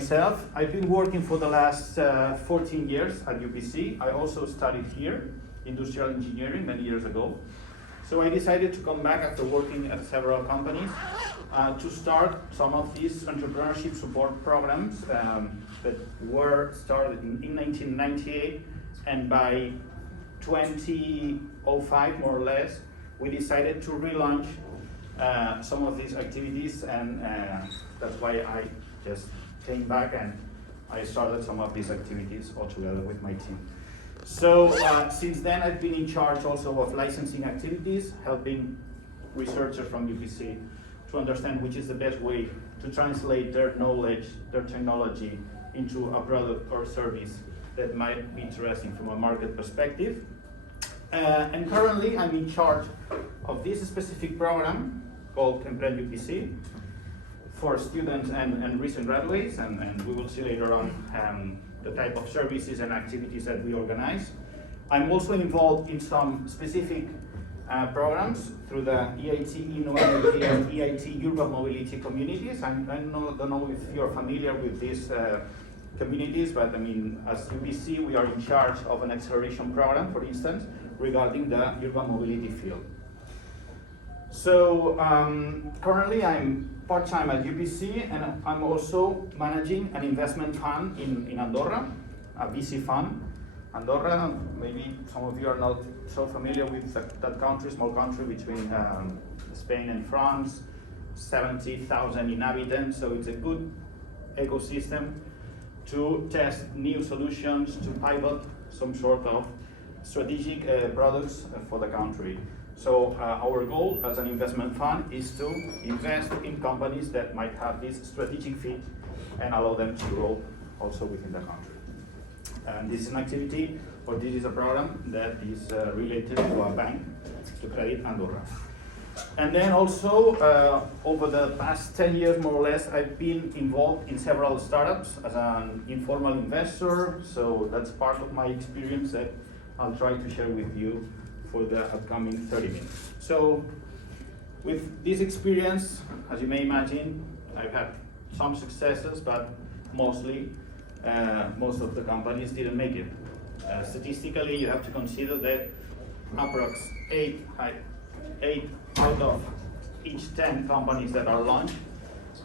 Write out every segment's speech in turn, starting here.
myself, I've been working for the last 14 years at UPC. I also studied here, industrial engineering, many years ago. So I decided to come back after working at several companies to start some of these entrepreneurship support programs that were started in 1998, and by 2005, more or less, we decided to relaunch some of these activities, and that's why I just came back and I started some of these activities all together with my team. So since then, I've been in charge also of licensing activities, helping researchers from UPC to understand which is the best way to translate their knowledge, their technology, into a product or service that might be interesting from a market perspective. And currently, I'm in charge of this specific program called Emprèn UPC for students and recent graduates, and we will see later on the type of services and activities that we organize. I'm also involved in some specific programs through the EIT Innovative and EIT Urban Mobility communities. I don't know if you're familiar with these communities, but I mean, as UPC, we are in charge of an acceleration program, for instance, regarding the urban mobility field. So currently I'm part-time at UPC, and I'm also managing an investment fund in Andorra, a VC fund. Andorra, maybe some of you are not so familiar with that country, small country between Spain and France, 70,000 inhabitants, so it's a good ecosystem to test new solutions, to pivot some sort of strategic products for the country. So our goal as an investment fund is to invest in companies that might have this strategic fit and allow them to grow also within the country. And this is an activity, or this is a program that is related to a bank, to Credit Andorra. And then also, over the past 10 years, more or less, I've been involved in several startups as an informal investor, so that's part of my experience that I'll try to share with you for the upcoming 30 minutes. So, with this experience, as you may imagine, I've had some successes, but mostly, most of the companies didn't make it. Statistically, you have to consider that approx 8 out of each 10 companies that are launched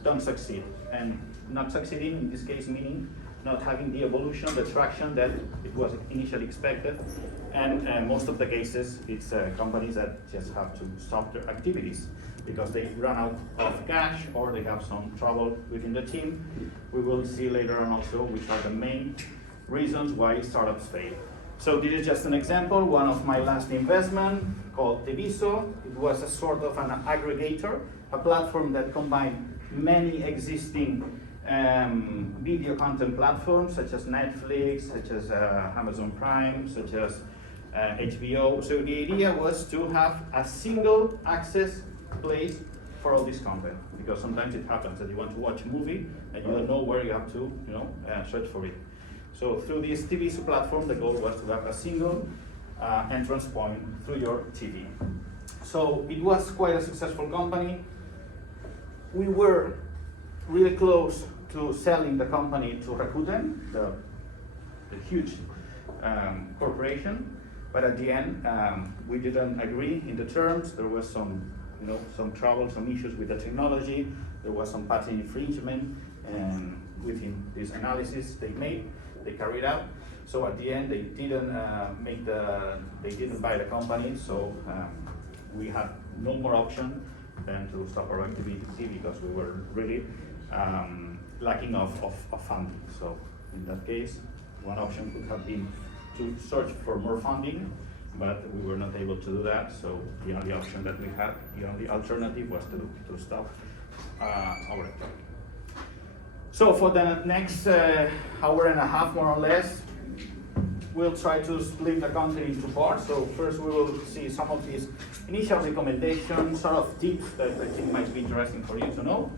don't succeed. And not succeeding, in this case, meaning not having the evolution, the traction that it was initially expected. And most of the cases, it's companies that just have to stop their activities because they run out of cash or they have some trouble within the team. We will see later on also which are the main reasons why startups fail. So this is just an example, one of my last investment called Teviso. It was a sort of an aggregator, a platform that combined many existing video content platforms such as Netflix, such as Amazon Prime, such as HBO. So the idea was to have a single access place for all this content, because sometimes it happens that you want to watch a movie and you don't know where you have to, search for it. So through this TV platform, the goal was to have a single entrance point through your TV. So it was quite a successful company. We were really close to selling the company to Rakuten, the huge corporation, but at the end we didn't agree in the terms. There was some trouble, some issues with the technology. There was some patent infringement, and within this analysis they carried out. So at the end, they didn't buy the company. So we had no more option than to stop our activity because we were really lacking of funding. So in that case, one option could have been to search for more funding, but we were not able to do that. So the only option that we had, the only alternative was to stop our activity. So for the next hour and a half, more or less, we'll try to split the content into parts. So first we will see some of these initial recommendations, sort of tips that I think might be interesting for you to know.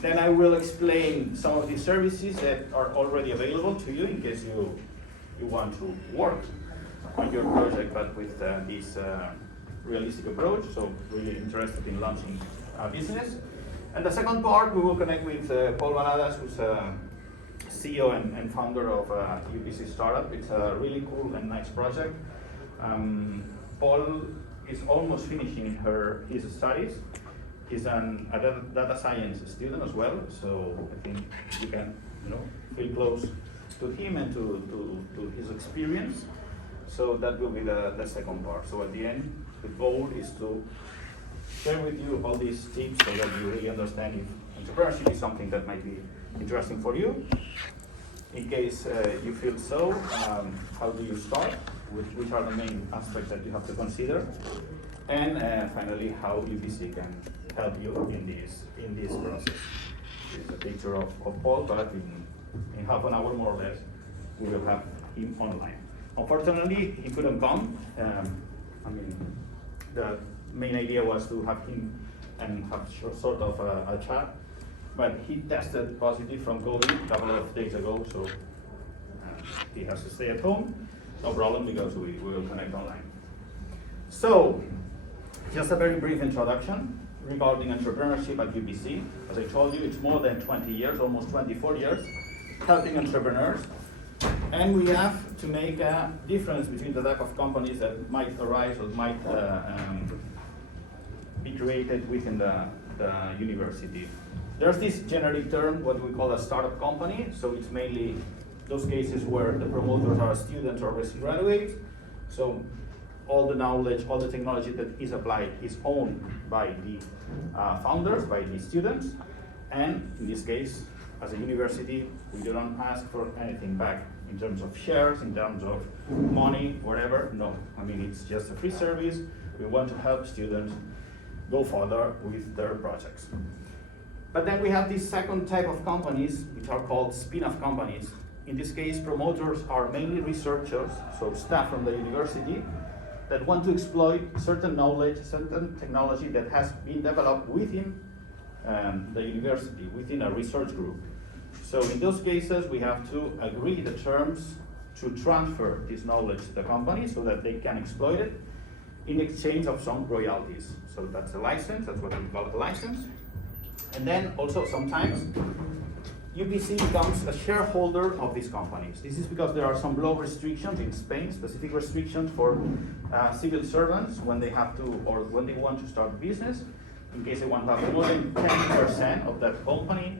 Then I will explain some of these services that are already available to you in case you want to work on your project, but with this realistic approach, so really interested in launching a business. And the second part, we will connect with Paul Baladas, who's CEO and founder of UPC startup. It's a really cool and nice project. Paul is almost finishing his studies. He's a data science student as well, so I think you can feel close to him and to his experience. So that will be the second part. So at the end, the goal is to share with you all these tips so that you really understand if entrepreneurship is something that might be interesting for you. In case you feel so, how do you start? Which are the main aspects that you have to consider? And finally, how UPC can help you in this process. This is a picture of Paul, but in half an hour more or less, we will have him online. Unfortunately, he couldn't come. The main idea was to have him and have sort of a chat, but he tested positive from COVID a couple of days ago, so he has to stay at home. No problem, because we will connect online. So, just a very brief introduction regarding entrepreneurship at UPC. As I told you, it's more than 20 years, almost 24 years, helping entrepreneurs. And we have to make a difference between the type of companies that might arise or might be created within the university. There's this generic term, what we call a startup company. So it's mainly those cases where the promoters are students or recent graduates. So all the knowledge, all the technology that is applied is owned by the founders, by the students. And in this case, as a university, we do not ask for anything back in terms of shares, in terms of money, whatever. No, it's just a free service. We want to help students go further with their projects. But then we have this second type of companies, which are called spin-off companies. In this case, promoters are mainly researchers, so staff from the university, that want to exploit certain knowledge, certain technology that has been developed within the university, within a research group. So in those cases, we have to agree the terms to transfer this knowledge to the company so that they can exploit it in exchange of some royalties. So that's a license, that's what we call a license. And then also sometimes UPC becomes a shareholder of these companies. This is because there are some law restrictions in Spain, specific restrictions for civil servants when they have to, or when they want to start business. In case they want to have more than 10% of that company,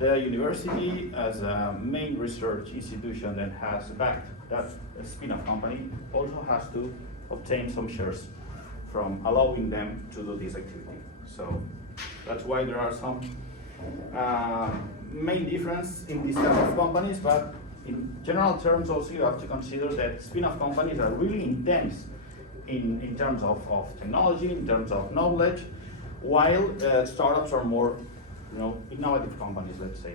the university, as a main research institution that has backed that spin-off company, also has to obtain some shares from allowing them to do this activity. So that's why there are some main difference in this type of companies, but in general terms also you have to consider that spin-off companies are really intense in terms of technology, in terms of knowledge, while startups are more innovative companies, let's say.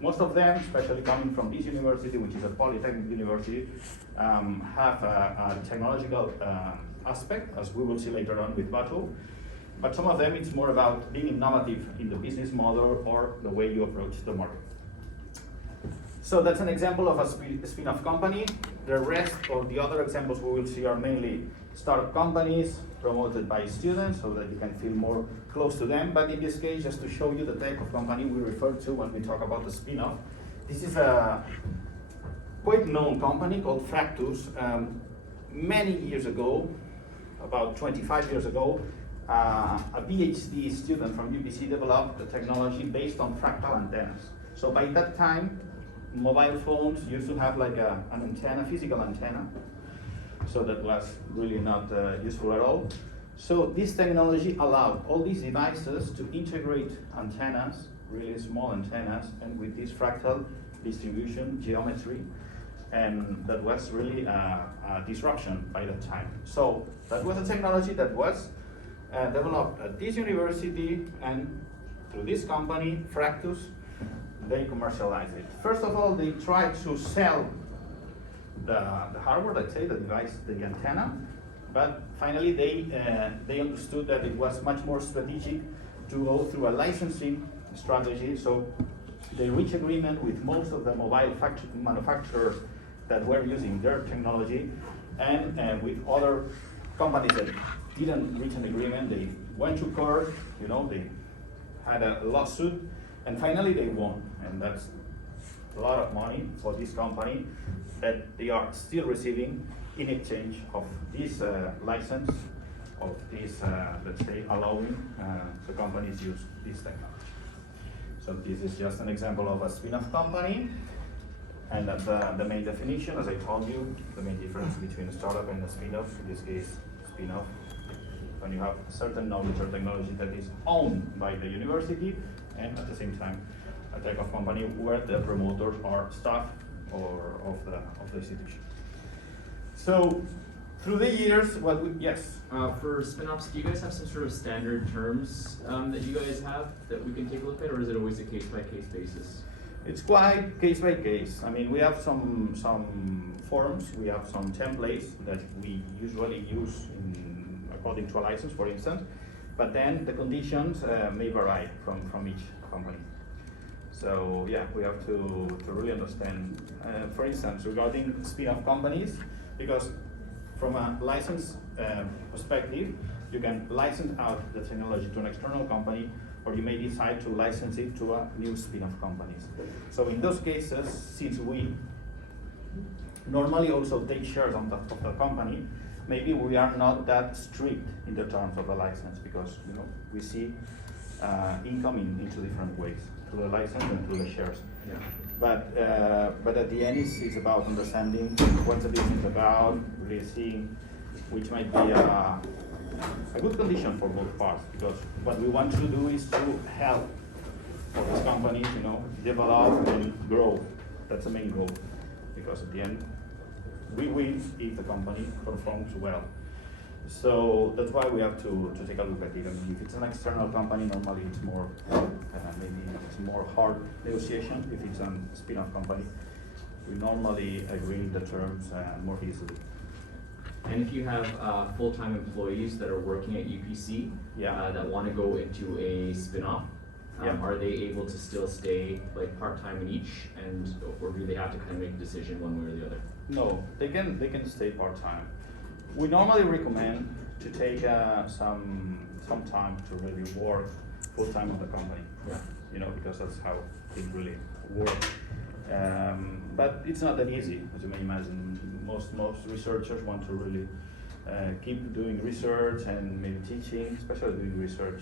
Most of them, especially coming from this university, which is a polytechnic university, have a technological aspect, as we will see later on with Batu. But some of them, it's more about being innovative in the business model or the way you approach the market. So that's an example of a spin-off company. The rest of the other examples we will see are mainly startup companies promoted by students so that you can feel more close to them. But in this case, just to show you the type of company we refer to when we talk about the spin-off, this is a quite known company called Fractus. Many years ago, about 25 years ago, a PhD student from UPC developed a technology based on fractal antennas. So by that time, mobile phones used to have like an antenna, physical antenna. So that was really not useful at all. So this technology allowed all these devices to integrate antennas, really small antennas, and with this fractal distribution geometry. And that was really a disruption by that time. So that was a technology that was developed at this university, and through this company, Fractus, they commercialized it. First of all, they tried to sell the hardware, let's say, the device, the antenna, but finally they understood that it was much more strategic to go through a licensing strategy. So they reached agreement with most of the mobile manufacturers that were using their technology, and with other companies that didn't reach an agreement, they went to court, they had a lawsuit, and finally they won. And that's a lot of money for this company that they are still receiving in exchange of this license, of this, let's say, allowing the companies use this technology. So this is just an example of a spin-off company. And the main definition, as I told you, the main difference between a startup and a spin-off, in this case, spin-off, when you have certain knowledge or technology that is owned by the university, and at the same time, a type of company where the promoters are staff or of the institution. So, through the years, yes? For spin-offs, do you guys have some sort of standard terms that you guys have that we can take a look at, or is it always a case-by-case basis? It's quite case by case. I mean, we have some forms, we have some templates that we usually use according to a license, for instance, but then the conditions may vary from each company. So yeah, we have to really understand, for instance, regarding spin-off companies, because from a license perspective, you can license out the technology to an external company, or you may decide to license it to a new spin-off companies. So in those cases, since we normally also take shares of the company, maybe we are not that strict in the terms of the license, because we see income in two different ways, through the license and through the shares. Yeah. But at the end, it's about understanding what the business is about, really seeing which might be a good condition for both parts, because what we want to do is to help for these companies, develop and grow. That's the main goal, because at the end, we win if the company performs well. So that's why we have to take a look at it. I mean, if it's an external company, normally it's more maybe it's more hard negotiation. If it's a spin-off company, we normally agree the terms more easily. And if you have full-time employees that are working at UPC that want to go into a spin-off, are they able to still stay like part-time in each, or do they have to kind of make a decision one way or the other? No, they can stay part-time. We normally recommend to take some time to really work full-time on the company. Yeah. Because that's how it really works. But it's not that easy, as you may imagine. Most researchers want to really keep doing research and maybe teaching, especially doing research.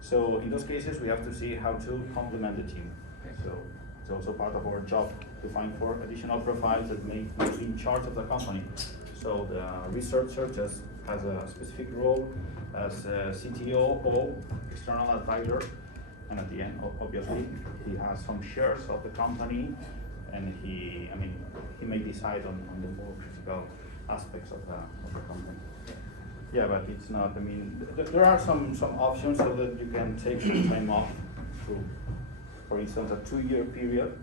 So in those cases, we have to see how to complement the team. Okay. So it's also part of our job to find for additional profiles that may be in charge of the company. So the researcher just has a specific role as a CTO or external advisor, and at the end, obviously, he has some shares of the company, and he may decide on the more critical aspects of the company. Yeah, but it's not. I mean, there are some options so that you can take some time off through, for instance, a 2-year period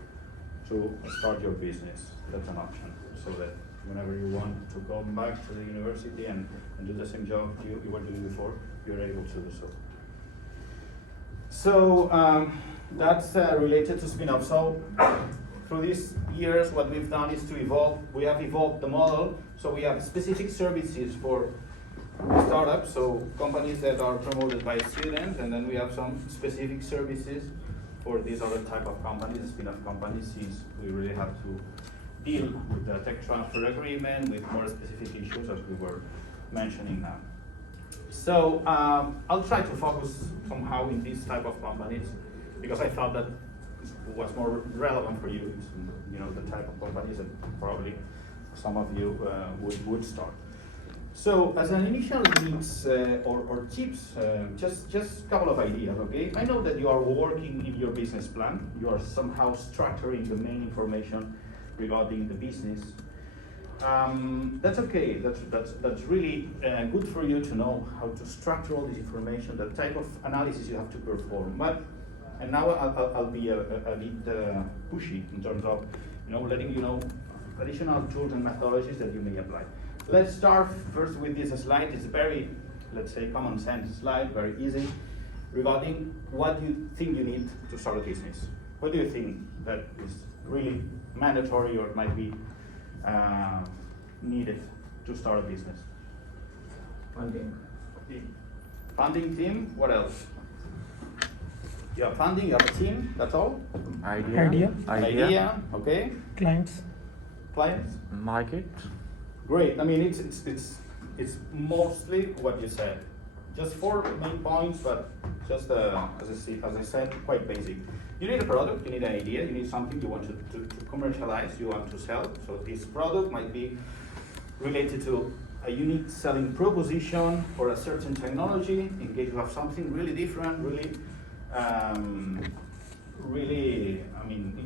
to start your business. That's an option, so that whenever you want to come back to the university and do the same job you were doing before, you're able to do so. So that's related to spin-off. So through these years, what we've done is to evolve. We have evolved the model, so we have specific services for startups, so companies that are promoted by students, and then we have some specific services for these other type of companies, spin-off companies, since we really have to deal with the tech transfer agreement, with more specific issues as we were mentioning now. So I'll try to focus somehow in this type of companies, because I thought that was more relevant for you, the type of companies that probably some of you would start. So as an initial needs or tips, just a couple of ideas, okay? I know that you are working in your business plan. You are somehow structuring the main information regarding the business. That's okay. That's really good for you to know how to structure all this information, the type of analysis you have to perform. And now I'll be a bit pushy in terms of letting you know additional tools and methodologies that you may apply. Let's start first with this slide. It's a very, let's say, common sense slide, very easy, regarding what you think you need to start a business. What do you think that is really mandatory or might be needed to start a business? Funding. Funding team, what else? You have funding, you have a team, that's all? Idea. Idea, okay. Clients. Clients? Market. Great, I mean, it's mostly what you said. Just 4 main points, but just as I said, quite basic. You need a product, you need an idea, you need something you want to commercialize, you want to sell. So this product might be related to a unique selling proposition or a certain technology. In case you have something really different,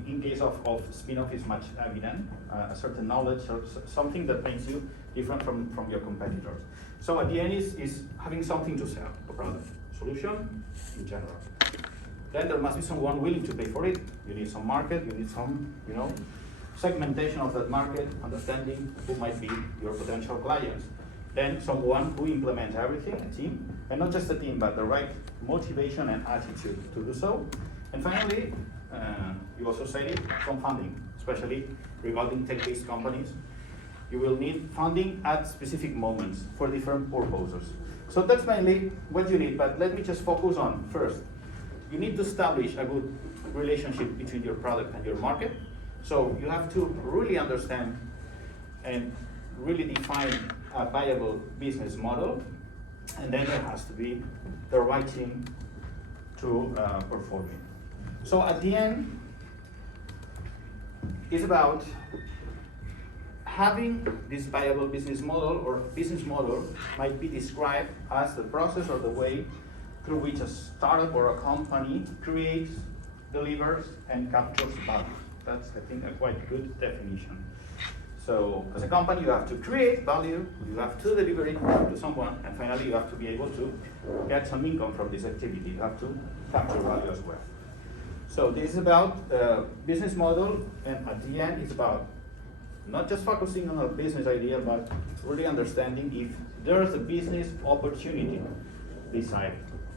in case of spin-off is much evident, a certain knowledge or something that makes you different from your competitors. So at the end is having something to sell, a product, solution in general. Then there must be someone willing to pay for it. You need some market, you need some, segmentation of that market, understanding who might be your potential clients. Then someone who implements everything, a team, and not just a team, but the right motivation and attitude to do so. And finally, you also said it, some funding, especially regarding tech-based companies. You will need funding at specific moments for different purposes. So that's mainly what you need, but let me just focus on first. You need to establish a good relationship between your product and your market. So you have to really understand and really define a viable business model, and then there has to be the right team to perform it. So at the end, it's about having this viable business model, or business model might be described as the process or the way through which a startup or a company creates, delivers, and captures value. That's, I think, a quite good definition. So as a company, you have to create value, you have to deliver it to someone, and finally you have to be able to get some income from this activity. You have to capture value as well. So this is about business model, and at the end it's about not just focusing on a business idea, but really understanding if there's a business opportunity beside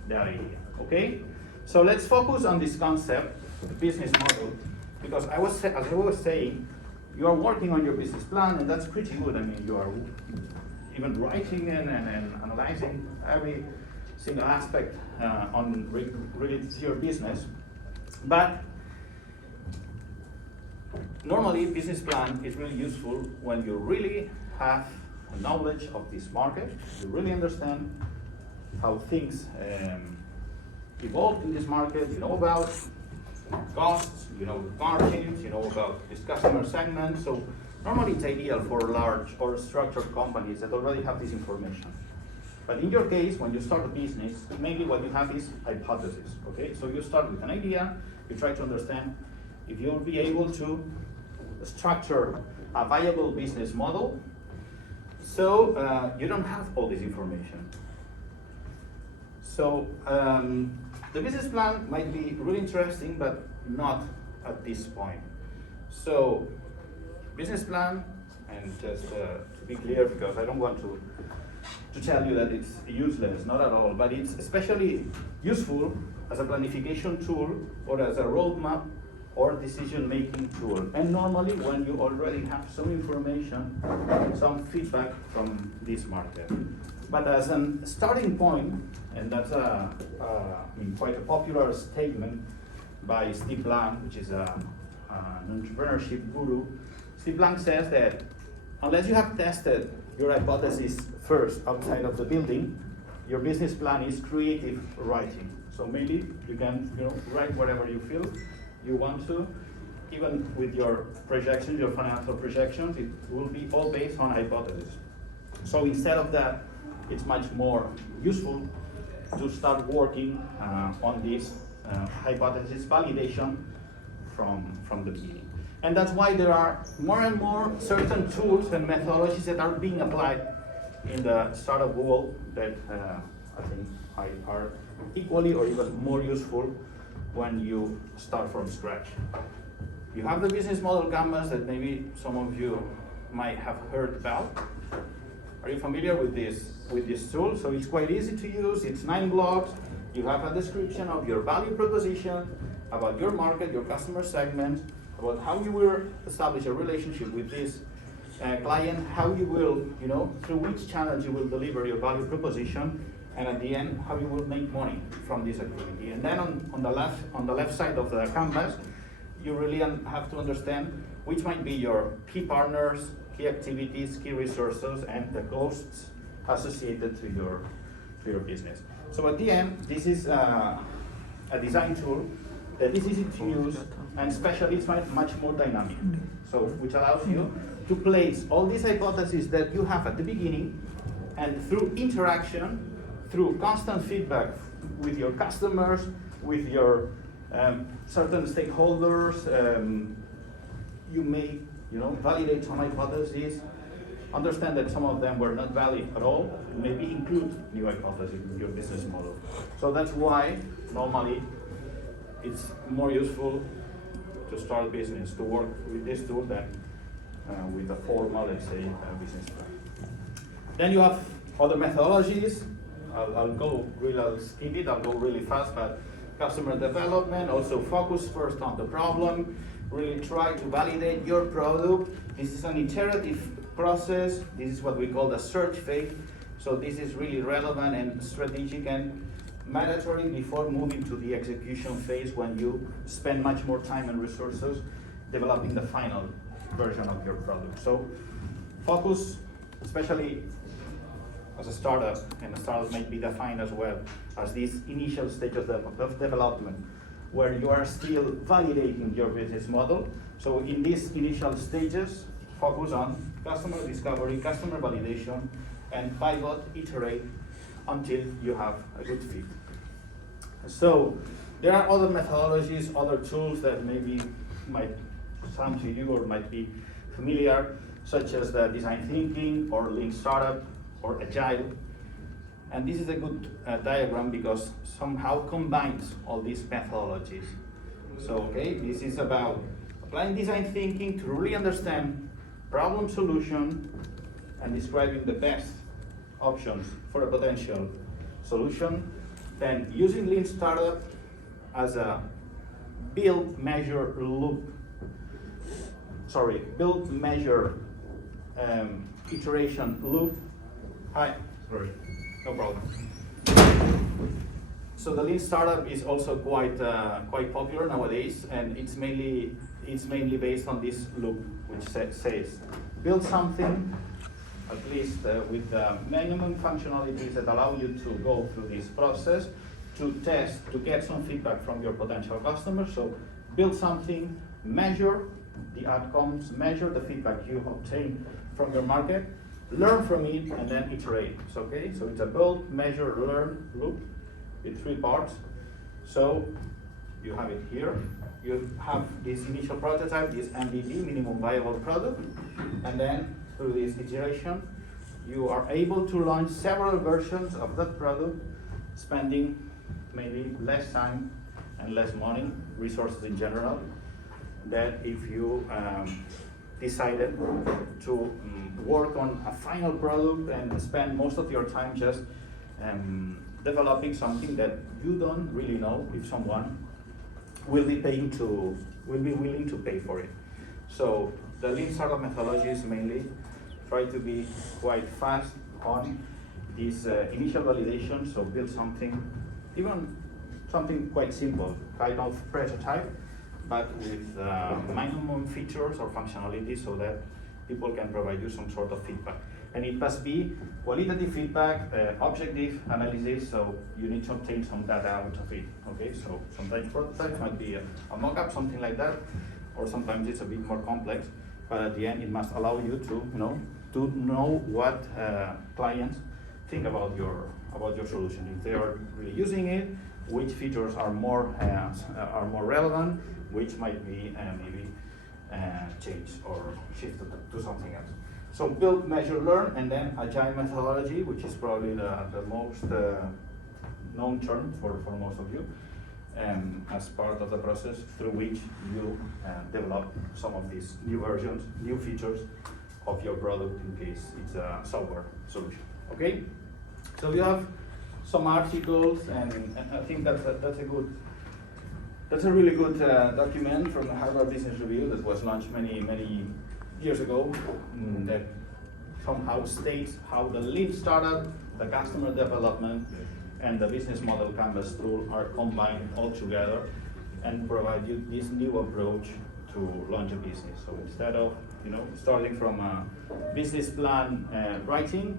that idea, okay? So let's focus on this concept, the business model, because as I was saying, you are working on your business plan, and that's pretty good. I mean, you are even writing and analyzing every single aspect related to your business. But normally, business plan is really useful when you really have a knowledge of this market, you really understand how things evolve in this market, you know about costs, you know margins, you know about this customer segment. So normally it's ideal for large or structured companies that already have this information. But in your case, when you start a business, mainly what you have is hypothesis, okay? So you start with an idea, you try to understand if you'll be able to structure a viable business model. So you don't have all this information. So the business plan might be really interesting, but not at this point. So business plan, and just to be clear, because I don't want to tell you that it's useless, not at all, but it's especially useful as a planification tool or as a roadmap or decision-making tool. And normally when you already have some information, some feedback from this market. But as a starting point, and that's quite a popular statement by Steve Blank, which is an entrepreneurship guru. Steve Blank says that unless you have tested your hypothesis first outside of the building, your business plan is creative writing. So maybe you can write whatever you feel you want to, even with your projections, your financial projections, it will be all based on hypothesis. So instead of that, it's much more useful to start working on this hypothesis validation from the beginning. And that's why there are more and more certain tools and methodologies that are being applied in the startup world that I think are equally or even more useful when you start from scratch. You have the business model canvas that maybe some of you might have heard about. Are you familiar with this tool? So it's quite easy to use. It's 9 blocks. You have a description of your value proposition, about your market, your customer segment, about how you will establish a relationship with this client, how you will, through which channel you will deliver your value proposition, and at the end, how you will make money from this activity. And then on the left side of the canvas, you really have to understand which might be your key partners, key activities, key resources, and the costs associated to your business. So at the end, this is a design tool that is easy to use, and especially it's much more dynamic. So which allows you to place all these hypotheses that you have at the beginning, and through interaction, through constant feedback with your customers, with your certain stakeholders, you may validate some hypotheses, understand that some of them were not valid at all, and maybe include new hypotheses in your business model. So that's why normally it's more useful to start a business, to work with this tool than with a formal, let's say, business plan. Then you have other methodologies. I'll skip it, I'll go really fast, but customer development, also focus first on the problem, really try to validate your product. This is an iterative process. This is what we call the search phase. So this is really relevant and strategic and mandatory before moving to the execution phase, when you spend much more time and resources developing the final version of your product. So focus, especially as a startup, and a startup might be defined as well as this initial stage of development, where you are still validating your business model. So in these initial stages, focus on customer discovery, customer validation, and pivot, iterate until you have a good fit. So there are other methodologies, other tools that maybe might sound to you or might be familiar, such as the design thinking or lean startup or agile. And this is a good diagram because somehow combines all these methodologies. So this is about applying design thinking to really understand problem solution and describing the best options for a potential solution. Then using lean startup as a build, measure, iteration loop. Hi. Sorry. No problem. So the lean startup is also quite popular nowadays, and it's mainly based on this loop, which says build something, at least with the minimum functionalities that allow you to go through this process, to test, to get some feedback from your potential customers. So build something, measure the outcomes, measure the feedback you obtain from your market, learn from it, and then iterate. So it's a build, measure, learn loop with 3 parts. So you have it here. You have this initial prototype, this MVP, minimum viable product, and then through this iteration, you are able to launch several versions of that product, spending maybe less time and less money, resources in general, than if you decided to work on a final product and spend most of your time just developing something that you don't really know if someone will be willing to pay for it. So the lean startup methodologies mainly try to be quite fast on this initial validation. So build something, even something quite simple, kind of prototype, but with minimum features or functionality so that people can provide you some sort of feedback. And it must be qualitative feedback, objective analysis, so you need to obtain some data out of it. So sometimes prototype might be a mock-up, something like that, or sometimes it's a bit more complex, but at the end it must allow you to know what clients think about your solution. If they are really using it, which features are more relevant, which might be maybe changed or shifted to something else. So build, measure, learn, and then agile methodology, which is probably the most known term for most of you, as part of the process through which you develop some of these new versions, new features of your product in case it's a software solution. So you have some articles, and I think that's a really good document from the Harvard Business Review that was launched many years ago, that somehow states how the lean startup the customer development and the business model canvas tool are combined all together and provide you this new approach to launch a business. So instead of starting from a business plan writing,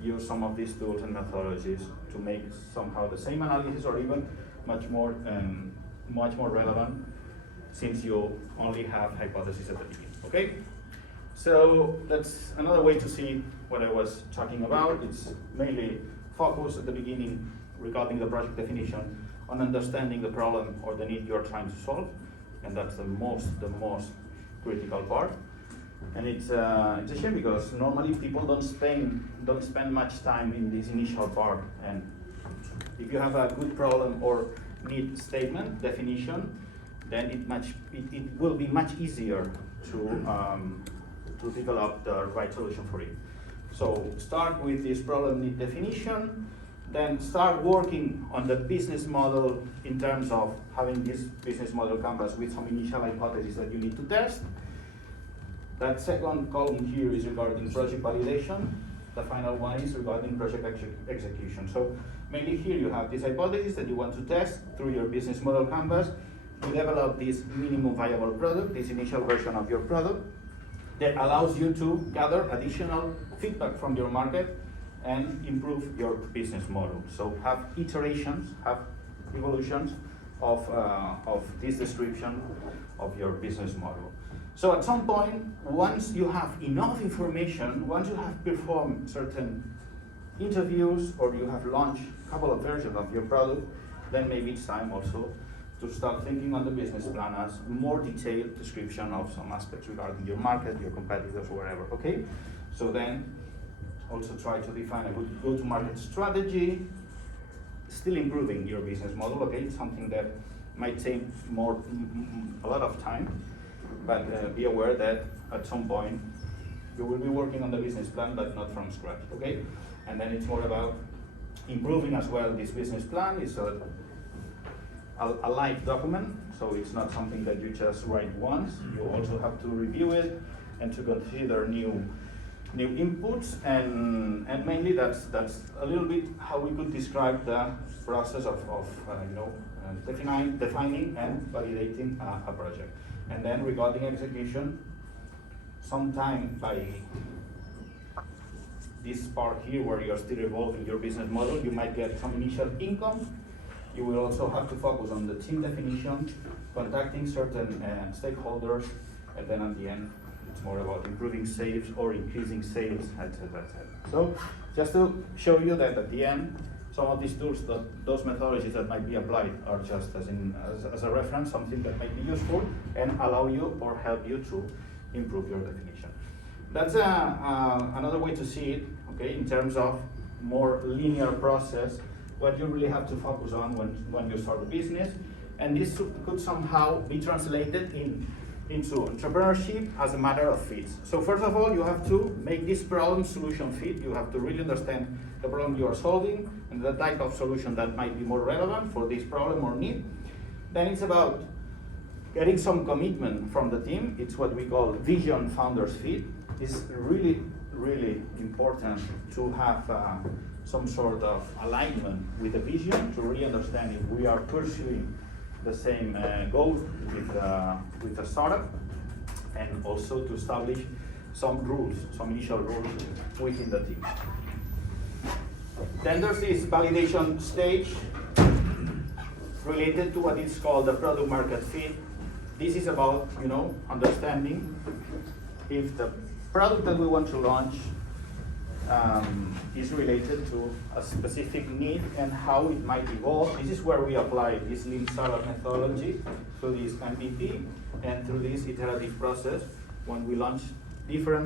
use some of these tools and methodologies to make somehow the same analysis or even much more relevant, since you only have hypotheses at the beginning. Okay, so that's another way to see what I was talking about. It's mainly focused at the beginning regarding the project definition on understanding the problem or the need you're trying to solve, and that's the most critical part. And it's a shame because normally people don't spend much time in this initial part. And if you have a good problem or need statement definition, then it will be much easier to develop the right solution for it. So start with this problem need definition, then start working on the business model in terms of having this business model canvas with some initial hypotheses that you need to test. That second column here is regarding project validation. The final one is regarding project execution. So mainly here you have this hypothesis that you want to test through your business model canvas. You develop this minimum viable product, this initial version of your product, that allows you to gather additional feedback from your market and improve your business model. So have iterations, have evolutions of this description of your business model. So at some point, once you have enough information, once you have performed certain interviews or you have launched a couple of versions of your product, then maybe it's time also to start thinking on the business plan as more detailed description of some aspects regarding your market, your competitors, wherever, okay? So then also try to define a good go-to-market strategy, still improving your business model, okay? It's something that might take a lot of time, but be aware that at some point you will be working on the business plan, but not from scratch, okay? And then it's more about improving as well this business plan. It's a live document, so it's not something that you just write once. You also have to review it and to consider new inputs, and mainly that's a little bit how we could describe the process of defining and validating a project. And then regarding execution, sometime by this part here where you're still evolving your business model, you might get some initial income. You will also have to focus on the team definition, contacting certain stakeholders, and then at the end, it's more about improving sales or increasing sales, etc., etc. So just to show you that at the end, some of these tools, those methodologies that might be applied are just as a reference, something that might be useful and allow you or help you to improve your definition. That's another way to see it, okay, in terms of more linear process, what you really have to focus on when you start a business. And this could somehow be translated into entrepreneurship as a matter of fit. So first of all, you have to make this problem solution fit. You have to really understand the problem you are solving and the type of solution that might be more relevant for this problem or need. Then it's about getting some commitment from the team. It's what we call vision founders fit. It's really, really important to have some sort of alignment with the vision to really understand if we are pursuing the same goal with the startup, and also to establish some rules, some initial rules within the team. Then there's this validation stage related to what is called the product market fit. This is about, understanding if the product that we want to launch is related to a specific need and how it might evolve. This is where we apply this Lean Startup methodology through this MVP and through this iterative process when we launch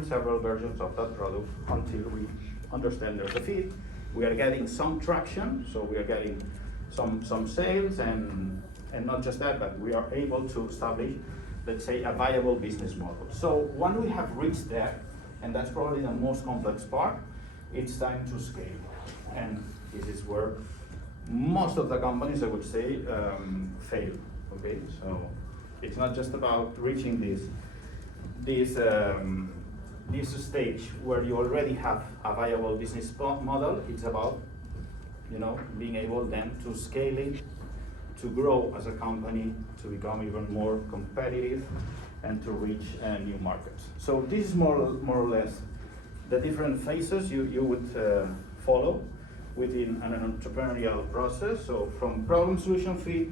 several versions of that product until we understand there's a fit. We are getting some traction, so we are getting some sales, and not just that, but we are able to establish, let's say, a viable business model. So when we have reached that, and that's probably the most complex part, it's time to scale. And this is where most of the companies, I would say, fail. Okay, so it's not just about reaching this this stage where you already have a viable business model, it's about, being able then to scale it, to grow as a company, to become even more competitive, and to reach new markets. So this is more or less the different phases you would follow within an entrepreneurial process. So from problem solution fit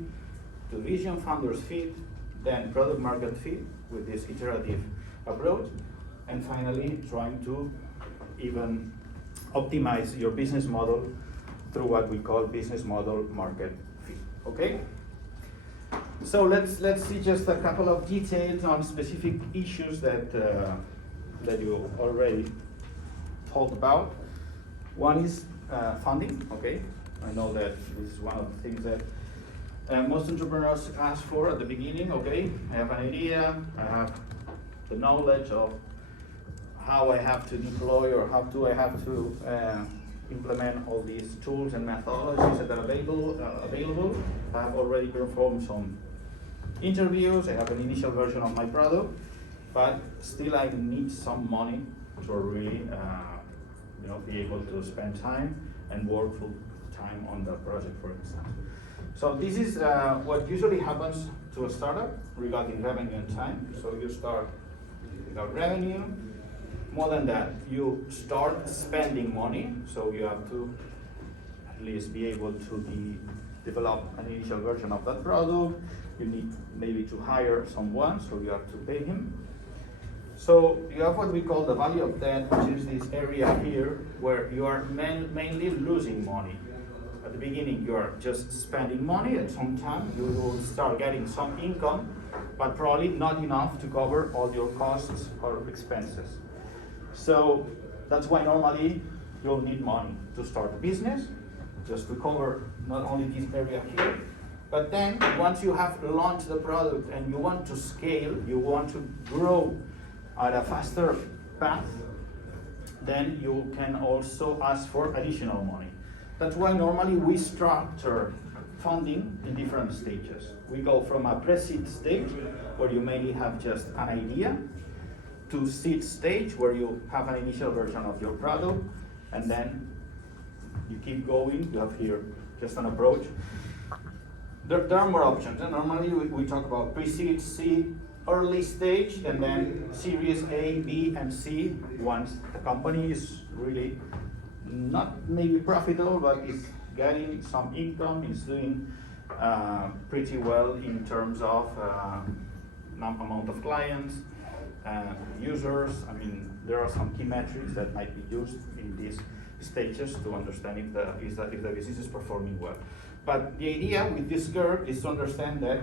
to vision founders fit, then product market fit with this iterative approach, and finally trying to even optimize your business model through what we call business model market fit. Okay? So let's see just a couple of details on specific issues that you already talked about. One is funding. Okay, I know that this is one of the things that most entrepreneurs ask for at the beginning. Okay, I have an idea, I have the knowledge of how I have to deploy or how do I have to implement all these tools and methodologies that are available. I have already performed some interviews, I have an initial version of my product, but still I need some money to really be able to spend time and work full time on the project, for instance. So this is what usually happens to a startup regarding revenue and time. So you start without revenue. More than that, you start spending money, so you have to at least be able to develop an initial version of that product. You need maybe to hire someone, so you have to pay him. So you have what we call the value of debt, which is this area here where you are mainly losing money. At the beginning, you are just spending money. At some time, you will start getting some income, but probably not enough to cover all your costs or expenses. So that's why normally you'll need money to start a business, just to cover not only this area here, but then once you have launched the product and you want to scale, you want to grow at a faster path, then you can also ask for additional money. That's why normally we structure funding in different stages. We go from a pre-seed stage, where you mainly have just an idea, to seed stage, where you have an initial version of your product, and then you keep going. You have here just an approach. There are more options. And normally we talk about pre-seed, seed, early stage, and then series A, B, and C, once the company is really not maybe profitable, but is getting some income, is doing pretty well in terms of amount of clients, users. I mean, there are some key metrics that might be used in these stages to understand if the business is performing well. But the idea with this curve is to understand that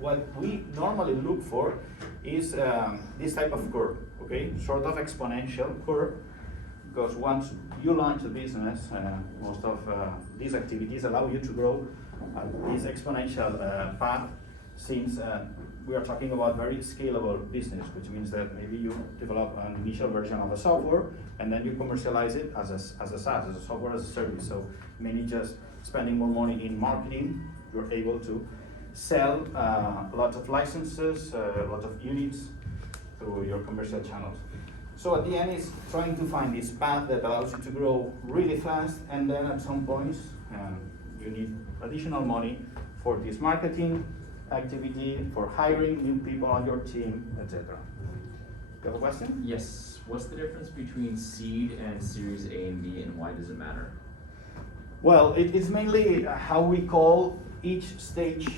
what we normally look for is this type of curve, okay? Sort of exponential curve, because once you launch a business, most of these activities allow you to grow this exponential path, since we are talking about very scalable business, which means that maybe you develop an initial version of a software and then you commercialize it as a SaaS, as a software as a service. So mainly just spending more money in marketing, you're able to sell lots of licenses, lots of units through your commercial channels. So at the end, it's trying to find this path that allows you to grow really fast, and then at some points you need additional money for this marketing activity, for hiring new people on your team, etc. You have a question? Yes. What's the difference between seed and Series A and B, and why does it matter? Well, it's mainly how we call each stage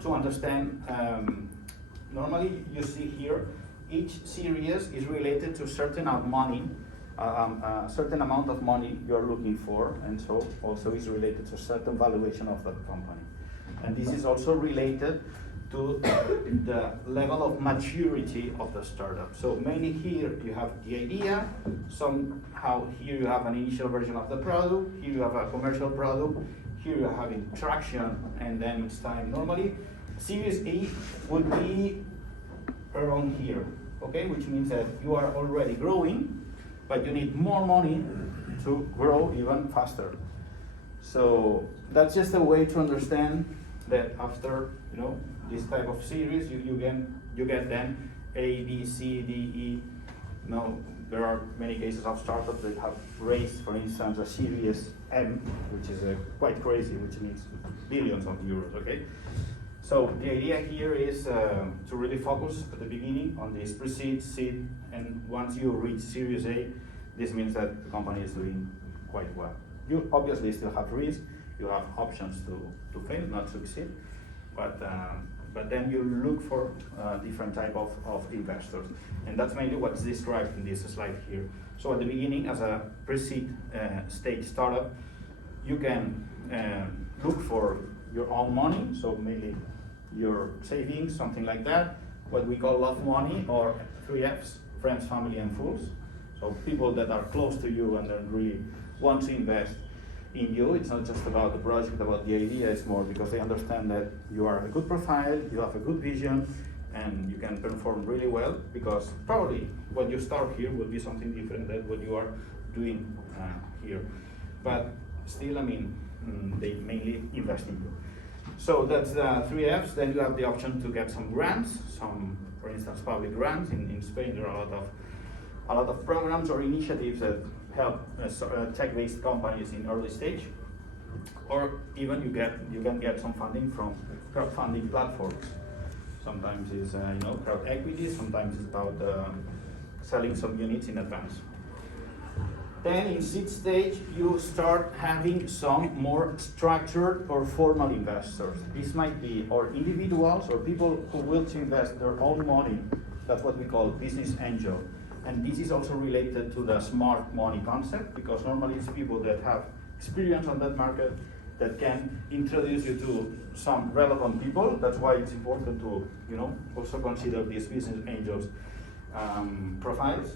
to understand. Normally, you see here, each series is related to a certain amount of money, certain amount of money you're looking for, and so also is related to a certain valuation of that company. And this is also related to the level of maturity of the startup. So mainly here you have the idea, somehow here you have an initial version of the product, here you have a commercial product, here you're having traction, and then it's time. Normally, Series A would be around here, okay? Which means that you are already growing, but you need more money to grow even faster. So that's just a way to understand that after this type of series, you get then A, B, C, D, E, No, there are many cases of startups that have raised, for instance, a Series M, which is quite crazy, which means billions of euros, okay? So the idea here is to really focus at the beginning on this pre-seed, seed, and once you reach Series A, this means that the company is doing quite well. You obviously still have risk, you have options to fail, not succeed, but then you look for different type of investors. And that's mainly what's described in this slide here. So at the beginning, as a pre-seed stage startup, you can look for your own money, so mainly your savings, something like that, what we call love money, or 3Fs, friends, family, and fools. So people that are close to you and then really want to invest in you. It's not just about the project, about the idea, it's more because they understand that you are a good profile, you have a good vision, and you can perform really well, because probably when you start here will be something different than what you are doing here. But still, I mean, they mainly invest in you. So that's the 3Fs. Then you have the option to get some grants, some, for instance, public grants. In Spain, there are a lot of programs or initiatives that help tech-based companies in early stage, or even you can get some funding from crowdfunding platforms. Sometimes it's crowd equity, sometimes it's about selling some units in advance. Then in seed stage, you start having some more structured or formal investors. This might be or individuals or people who will to invest their own money. That's what we call business angel. And this is also related to the smart money concept, because normally it's people that have experience on that market that can introduce you to some relevant people. That's why it's important to also consider these business angels profiles.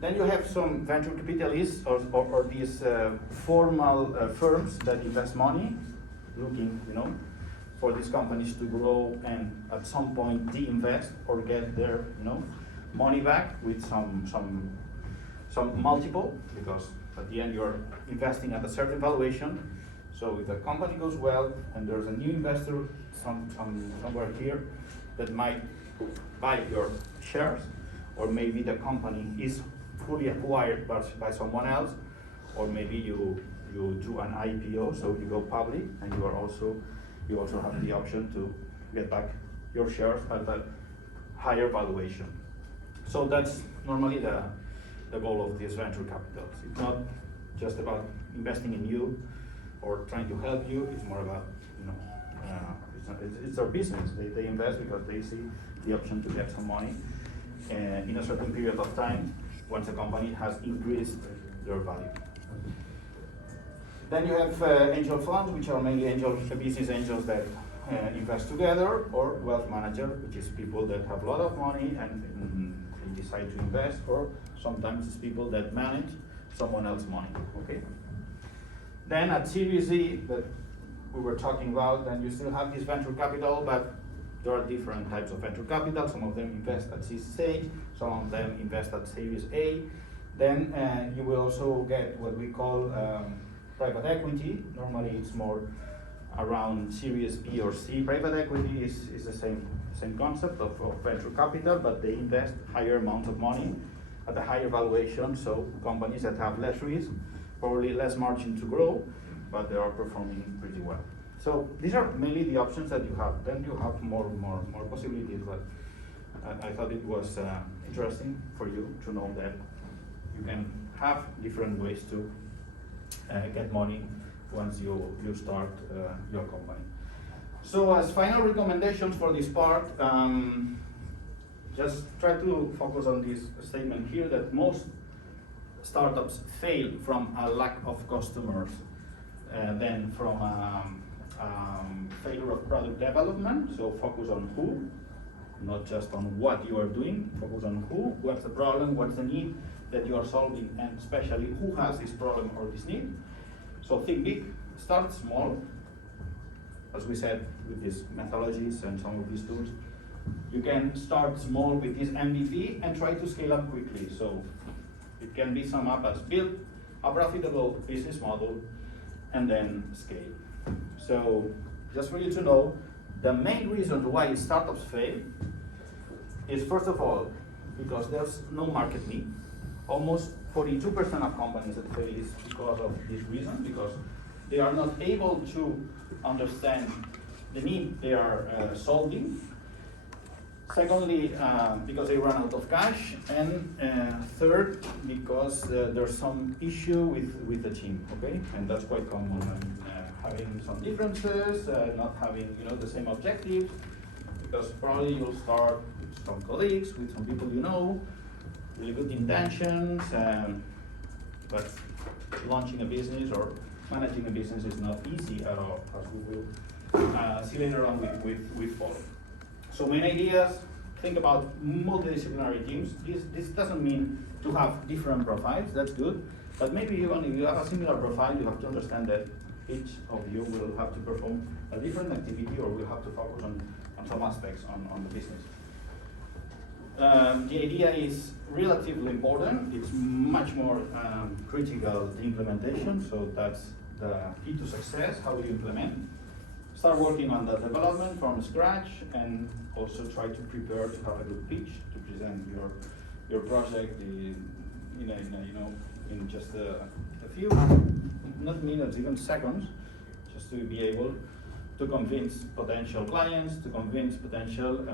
Then you have some venture capitalists or these formal firms that invest money, looking for these companies to grow and at some point de-invest or get their money back with some multiple, because at the end you're investing at a certain valuation. So if the company goes well and there's a new investor somewhere here that might buy your shares, or maybe the company is fully acquired by someone else, or maybe you do an IPO, so you go public, and you also have the option to get back your shares at a higher valuation. So that's normally the goal of these venture capitals. It's not just about investing in you or trying to help you. It's more about it's their business. They invest because they see the option to get some money in a certain period of time once a company has increased their value. Then you have angel funds, which are mainly business angels that invest together, or wealth manager, which is people that have a lot of money and they decide to invest, or sometimes it's people that manage someone else's money. Okay. Then at Series E that we were talking about, then you still have this venture capital, but there are different types of venture capital. Some of them invest at seed stage, some of them invest at Series A. Then you will also get what we call private equity. Normally it's more around Series B or C. Private equity is the same concept of venture capital, but they invest higher amounts of money at a higher valuation. So companies that have less risk, probably less margin to grow, but they are performing pretty well. So these are mainly the options that you have. Then you have more possibilities, but I thought it was interesting for you to know that you can have different ways to get money once you start your company. So as final recommendations for this part, just try to focus on this statement here that most startups fail from a lack of customers than from failure of product development. So focus on who, not just on what you are doing. Focus on who, what's the problem, what's the need that you are solving, and especially who has this problem or this need. So think big, start small. As we said, with these methodologies and some of these tools, you can start small with this MVP and try to scale up quickly. So it can be summed up as build a profitable business model and then scale. So just for you to know, the main reason why startups fail is, first of all, because there's no market need. Almost 42% of companies that fail is because of this reason, because they are not able to understand the need they are solving. Secondly, because they run out of cash, and third, because there's some issue with the team, okay? And that's quite common, having some differences, not having the same objectives, because probably you'll start with some colleagues, with some people you know, really good intentions, but launching a business or managing a business is not easy at all, as we will see later on with Paul. So main ideas, think about multidisciplinary teams. This doesn't mean to have different profiles, that's good, but maybe even if you have a similar profile, you have to understand that each of you will have to perform a different activity or will have to focus on some aspects on the business. The idea is relatively important. It's much more critical, the implementation, so that's the key to success, how you implement. Start working on the development from scratch, and also try to prepare to have a good pitch to present your project in just a few, not minutes, even seconds, just to be able to convince potential clients, to convince potential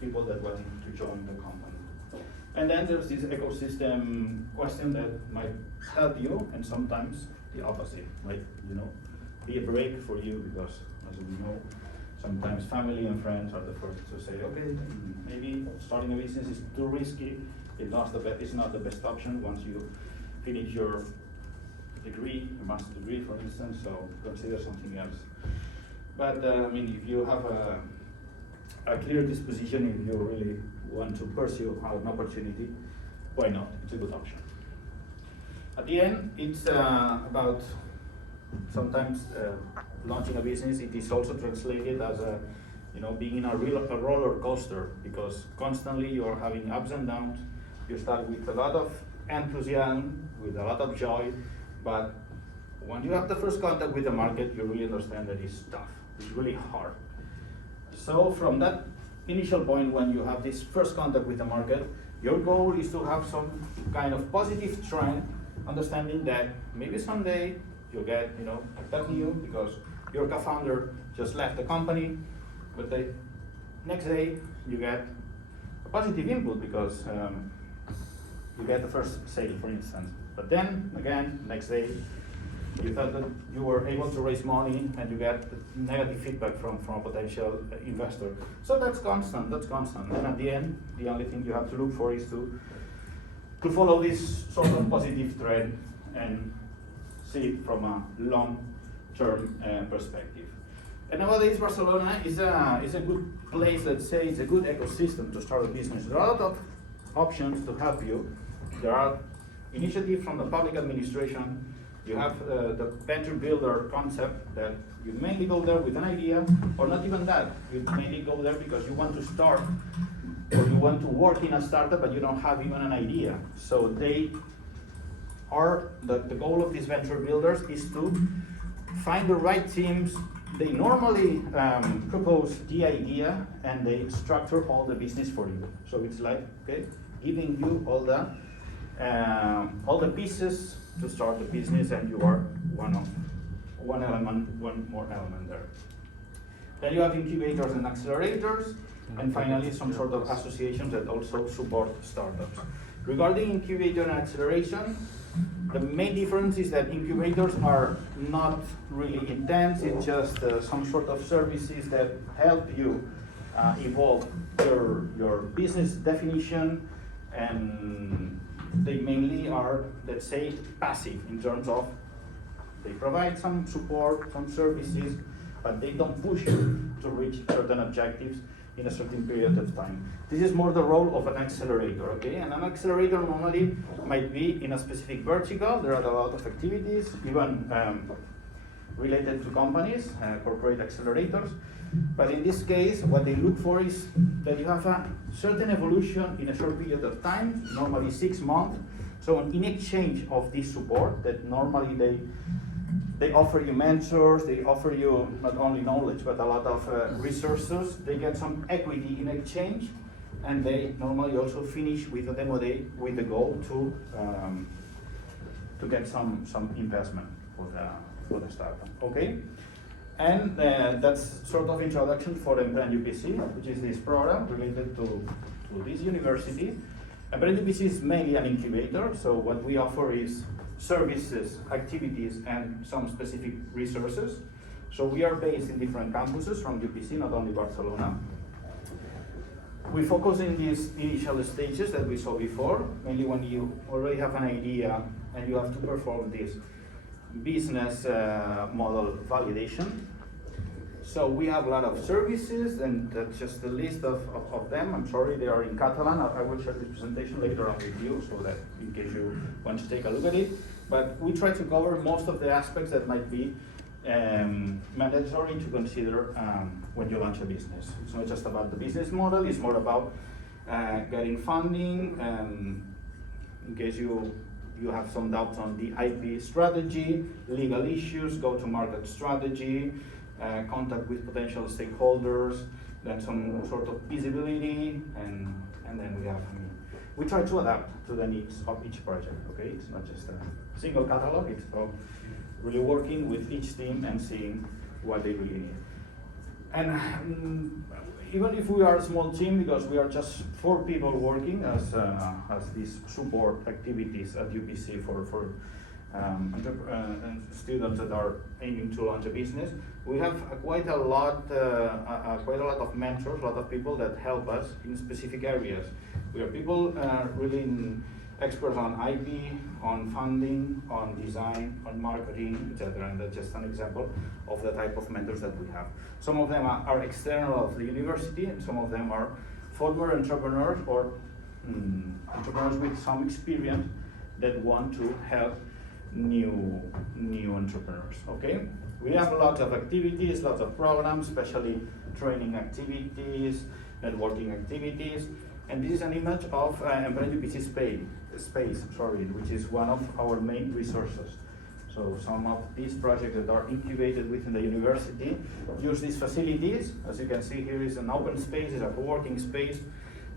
people that want to join the company. And then there's this ecosystem question that might help you, and sometimes the opposite, might be a break for you, because as we know, sometimes family and friends are the first to say, okay, maybe starting a business is too risky, it's not the best option once you finish your degree, your master's degree, for instance, so consider something else. But if you have a clear disposition, if you really want to pursue an opportunity, why not? It's a good option. At the end, it's about sometimes launching a business. It is also translated as being in a roller coaster, because constantly you are having ups and downs. You start with a lot of enthusiasm, with a lot of joy, but when you have the first contact with the market, you really understand that it's tough, it's really hard. So from that initial point, when you have this first contact with the market, your goal is to have some kind of positive trend, understanding that maybe someday you'll get a bad news because your co-founder just left the company, but the next day you get a positive input because you get the first sale, for instance. But then again, next day, you thought that you were able to raise money and you get negative feedback from a potential investor. So that's constant. And at the end, the only thing you have to look for is to follow this sort of positive trend and see it from a long-term perspective. And nowadays, Barcelona is a good place, let's say, it's a good ecosystem to start a business. There are a lot of options to help you. There are initiatives from the public administration. You have the venture builder concept that you mainly go there with an idea, or not even that. You mainly go there because you want to start, or you want to work in a startup, but you don't have even an idea. So they are, the goal of these venture builders is to find the right teams. They normally propose the idea and they structure all the business for you. So it's like, okay, giving you all the pieces to start the business, and you are one more element there. Then you have incubators and accelerators, and finally some sort of associations that also support startups. Regarding incubator and acceleration, the main difference is that incubators are not really intense. It's just some sort of services that help you evolve your business definition, and they mainly are, let's say, passive in terms of they provide some support, some services, but they don't push you to reach certain objectives in a certain period of time. This is more the role of an accelerator, okay? And an accelerator normally might be in a specific vertical. There are a lot of activities, even related to companies, corporate accelerators. But in this case, what they look for is that you have a certain evolution in a short period of time, normally 6 months. So in exchange of this support, that normally they offer you mentors, they offer you not only knowledge, but a lot of resources. They get some equity in exchange, and they normally also finish with a demo day with the goal to get some investment for the startup. Okay, and that's sort of introduction for Emprèn UPC, which is this program related to this university. Emprèn UPC is mainly an incubator, so what we offer is services, activities, and some specific resources. So we are based in different campuses from UPC, not only Barcelona. We focus in these initial stages that we saw before, mainly when you already have an idea and you have to perform this business model validation. So we have a lot of services, and that's just a list of them. I'm sorry, they are in Catalan. I will share this presentation later on with you, so that in case you want to take a look at it. But we try to cover most of the aspects that might be mandatory to consider when you launch a business. It's not just about the business model, it's more about getting funding, in case you have some doubts on the IP strategy, legal issues, go-to-market strategy, contact with potential stakeholders, then some sort of visibility, and then we have, we try to adapt to the needs of each project, okay? It's not just a single catalog, it's about really working with each team and seeing what they really need. And even if we are a small team, because we are just 4 people working as these support activities at UPC for students that are aiming to launch a business, we have quite a lot of mentors, a lot of people that help us in specific areas. We are people really experts on IP, on funding, on design, on marketing, etc. And that's just an example of the type of mentors that we have. Some of them are external of the university, and some of them are former entrepreneurs or entrepreneurs with some experience that want to help new entrepreneurs. Okay, we have lots of activities, lots of programs, especially training activities, networking activities, and this is an image of Emprèn UPC space, which is one of our main resources. So some of these projects that are incubated within the university use these facilities. As you can see, here is an open space, it's a co-working space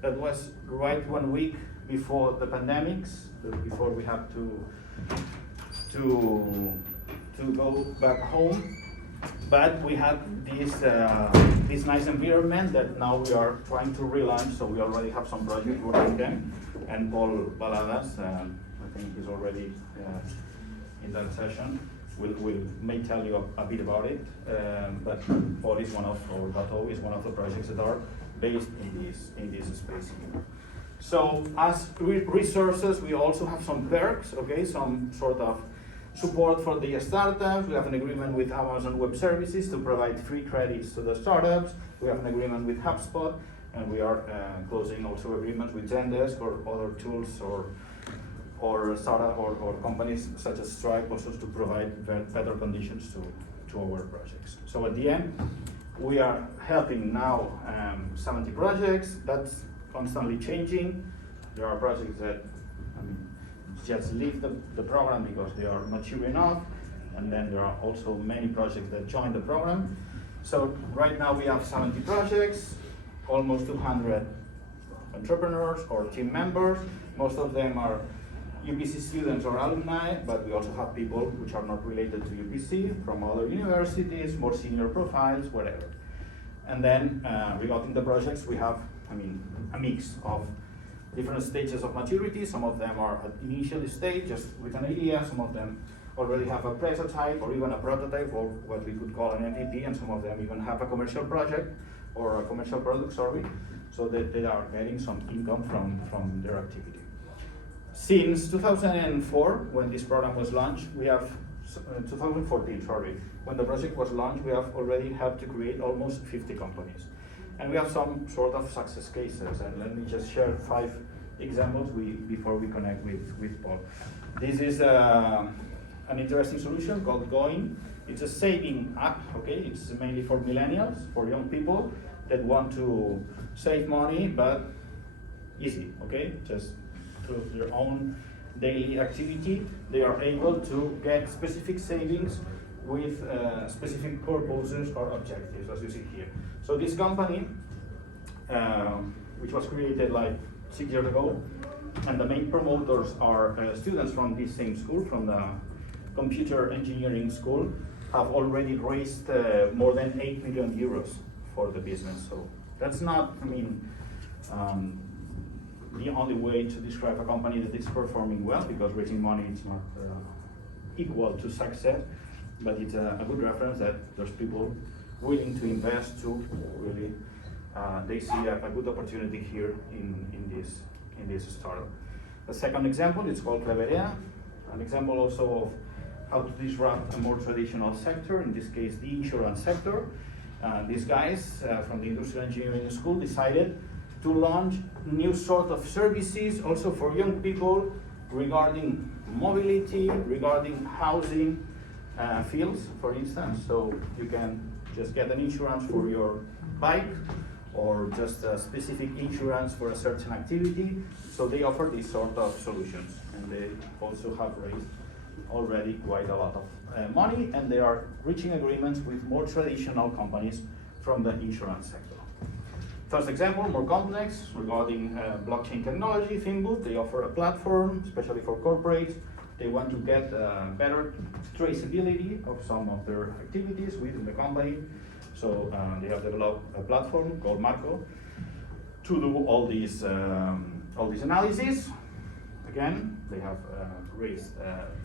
that was right 1 week before the pandemics, before we had to go back home. But we had this nice environment that now we are trying to relaunch, so we already have some projects working them. And Paul Baladas, I think he's already in that session, may tell you a bit about it. But Paul is one of the projects that are based in this space here. So as resources, we also have some perks, okay, some sort of support for the startups. We have an agreement with Amazon Web Services to provide free credits to the startups. We have an agreement with HubSpot, and we are closing also agreements with Zendesk or other tools or startup or companies such as Stripe also to provide better conditions to our projects. So at the end, we are helping now 70 projects. That's constantly changing. There are projects that just leave the program because they are mature enough, and then there are also many projects that join the program. So right now we have 70 projects, almost 200 entrepreneurs or team members. Most of them are UPC students or alumni, but we also have people which are not related to UPC from other universities, more senior profiles, whatever. And then regarding the projects, we have a mix of different stages of maturity. Some of them are at initial stage, just with an idea. Some of them already have a prototype or even a prototype, or what we could call an MVP, and some of them even have a commercial project or a commercial product, so that they are getting some income from their activity. Since 2004, when this program was launched, we have 2014, when the project was launched, we have already helped to create almost 50 companies. And we have some sort of success cases, and let me just share 5 examples before we connect with Paul. This is an interesting solution called Going. It's a saving app, okay? It's mainly for millennials, for young people that want to save money, but easy, okay? Just through their own daily activity, they are able to get specific savings with specific purposes or objectives, as you see here. So this company which was created like 6 years ago. And the main promoters are students from this same school, from the computer engineering school, have already raised more than 8 million euros for the business. So that's not, the only way to describe a company that is performing well, because raising money is not equal to success, but it's a good reference that there's people willing to invest to really, they see a good opportunity here in this startup. The second example is called Cleverea, an example also of how to disrupt a more traditional sector, in this case the insurance sector. These guys from the industrial engineering school decided to launch new sort of services also for young people regarding mobility, regarding housing fields, for instance. So you can just get an insurance for your bike, or just a specific insurance for a certain activity. So they offer these sort of solutions, and they also have raised already quite a lot of money, and they are reaching agreements with more traditional companies from the insurance sector. First example, more complex, regarding blockchain technology, Finboot. They offer a platform, especially for corporates. They want to get better traceability of some of their activities within the company. So they have developed a platform called Marco to do all these analysis. Again, they have raised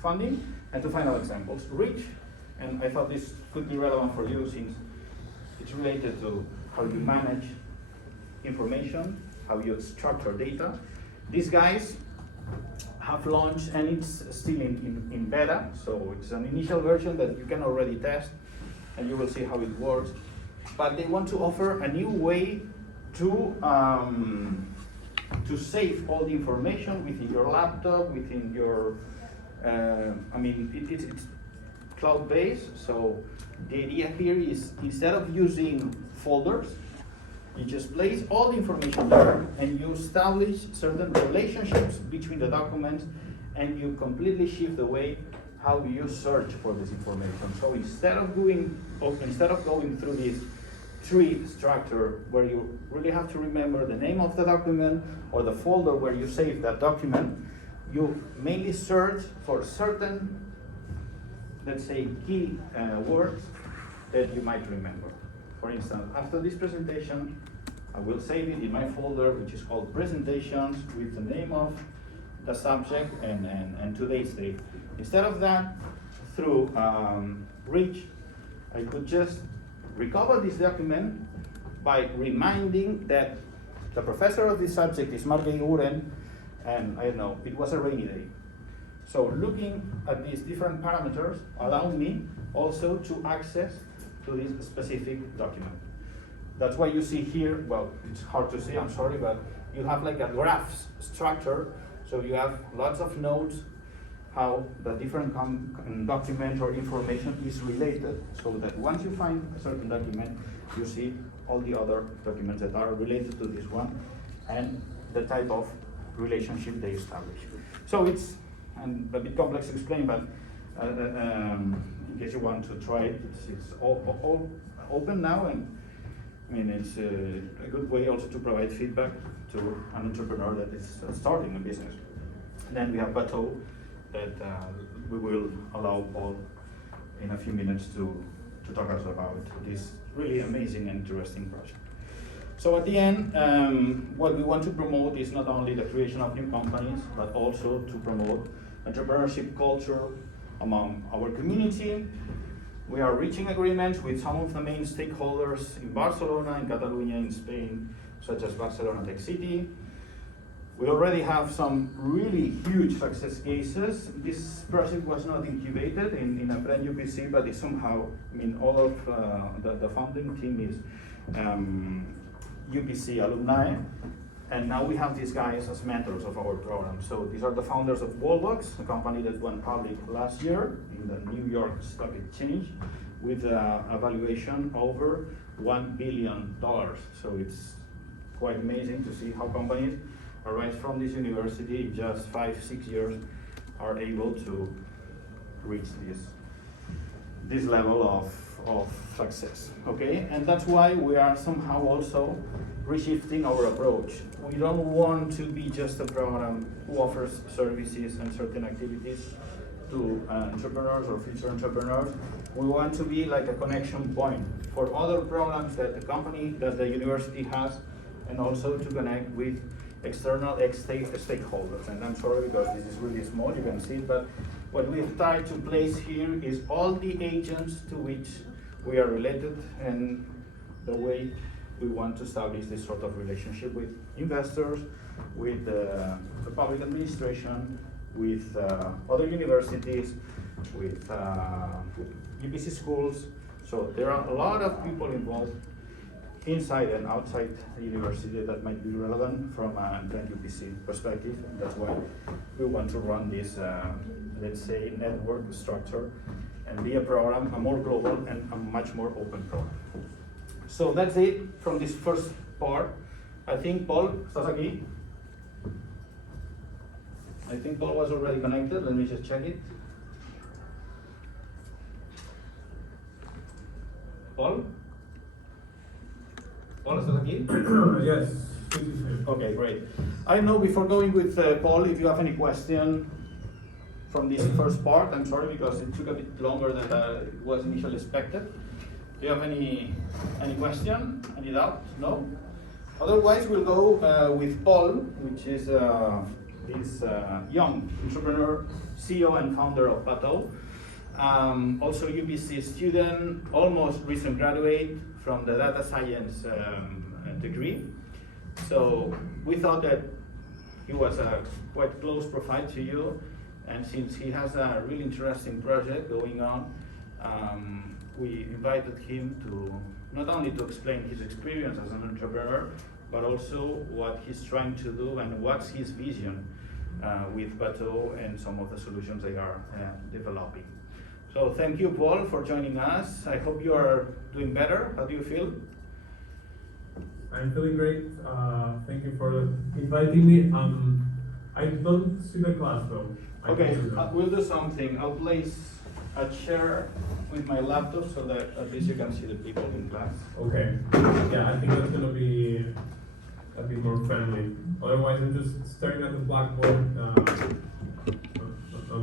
funding. And two final examples, Reach, and I thought this could be relevant for you since it's related to how you manage information, how you structure data. These guys have launched, and it's still in beta, so it's an initial version that you can already test, and you will see how it works. But they want to offer a new way to save all the information within your laptop, within your, it's cloud-based. So the idea here is, instead of using folders, you just place all the information there, and you establish certain relationships between the documents, and you completely shift the way how you search for this information. So instead of going through this tree structure where you really have to remember the name of the document or the folder where you save that document, you mainly search for certain, let's say, key words that you might remember. For instance, after this presentation, I will save it in my folder, which is called presentations, with the name of the subject and today's date. Instead of that, through Reach, I could just recover this document by reminding that the professor of this subject is Mark Uren, and I don't know, it was a rainy day. So looking at these different parameters allow me also to access to this specific document. That's why you see here, well, it's hard to see, I'm sorry, but you have like a graph structure. So you have lots of nodes, how the different document or information is related, so that once you find a certain document, you see all the other documents that are related to this one, and the type of relationship they establish. So it's a bit complex to explain, but in case you want to try it, it's all open now, and it's a good way also to provide feedback to an entrepreneur that is starting a business. And then we have Bateau that we will allow Paul in a few minutes to talk us about this really amazing and interesting project. So at the end, what we want to promote is not only the creation of new companies, but also to promote entrepreneurship culture among our community. We are reaching agreements with some of the main stakeholders in Barcelona, in Catalonia, in Spain, such as Barcelona Tech City. We already have some really huge success cases. This project was not incubated in Emprèn UPC, but it's somehow, all of the founding team is UPC alumni, and now we have these guys as mentors of our program. So these are the founders of Wallbox, a company that went public last year in the New York Stock Exchange with a valuation over $1 billion. So it's quite amazing to see how companies right from this university, in just 5-6 years, are able to reach this level of success, okay? And that's why we are somehow also reshifting our approach. We don't want to be just a program who offers services and certain activities to entrepreneurs or future entrepreneurs. We want to be like a connection point for other programs that the company, that the university has, and also to connect with external stakeholders. And I'm sorry because this is really small, you can see it, but what we've tried to place here is all the agents to which we are related and the way we want to establish this sort of relationship with investors, with the public administration, with other universities, with UPC schools. So there are a lot of people involved inside and outside the university that might be relevant from an UPC perspective. That's why we want to run this, let's say, network structure and be a program, a more global and a much more open program. So that's it from this first part. I think Paul, ¿estás aquí? I think Paul was already connected. Let me just check it. Paul? Paul, ¿estás aquí? Yes. Okay, great. I don't know, before going with Paul, if you have any question from this first part. I'm sorry because it took a bit longer than was initially expected. Do you have any question? Any doubt? No? Otherwise, we'll go with Paul, which is this young entrepreneur, CEO and founder of Bateau. Also UPC student, almost recent graduate from the data science degree. So we thought that he was a quite close profile to you, and since he has a really interesting project going on, we invited him to not only to explain his experience as an entrepreneur, but also what he's trying to do and what's his vision with Bateau and some of the solutions they are developing. So thank you, Paul, for joining us. I hope you are doing better. How do you feel? I'm feeling great. Thank you for inviting me. I don't see the class though. Okay, we'll do something. I'll place a chair with my laptop so that at least you can see the people in class. Okay. Yeah, I think that's gonna be a bit more friendly. Otherwise, I'm just staring at the blackboard. Not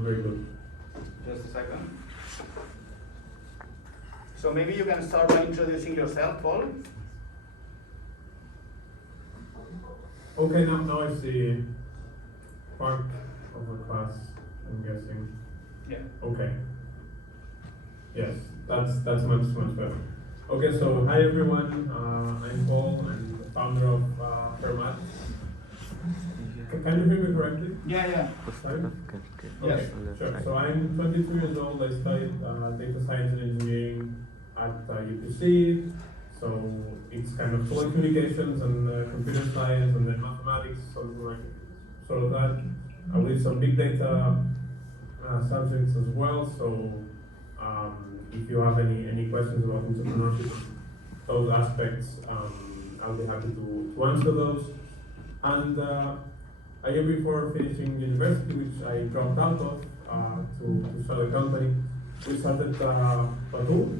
very good. Just a second. So maybe you can start by introducing yourself, Paul. Okay, now I see part of the class, I'm guessing. Yeah. Okay. Yes, that's much better. Okay, so hi everyone. I'm Paul. I'm the founder of Fermat. Can you hear me correctly? Yeah. Fine? Yes. Sure. So I'm 23 years old. I studied data science and engineering at UPC. So it's kind of telecommunications and computer science and then mathematics, something like sort of that. I did some big data subjects as well. So if you have any questions about entrepreneurship, those aspects, I'll be happy to answer those. And a year before finishing university, which I dropped out of to start a company, we started Bateau.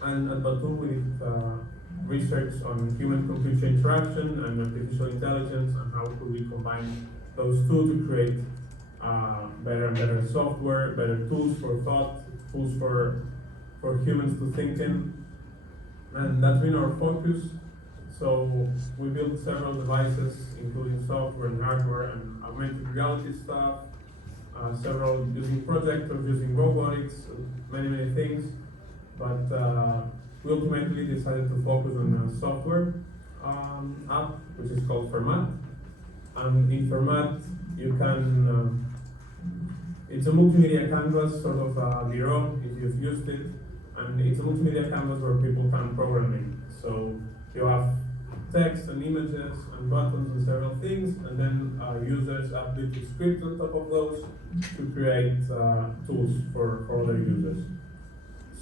And at Bateau we did research on human-computer interaction and artificial intelligence and how could we combine those two to create better and better software, better tools for thought, tools for humans to think in. And that's been our focus. So we built several devices, including software and hardware and augmented reality stuff, several using projectors, using robotics, many things. But we ultimately decided to focus on a software app, which is called Fermat. And in Fermat, you can, it's a multimedia canvas, sort of Miro, if you've used it. And it's a multimedia canvas where people can program it. So you have text and images and buttons and several things, and then users update scripts on top of those to create tools for other users.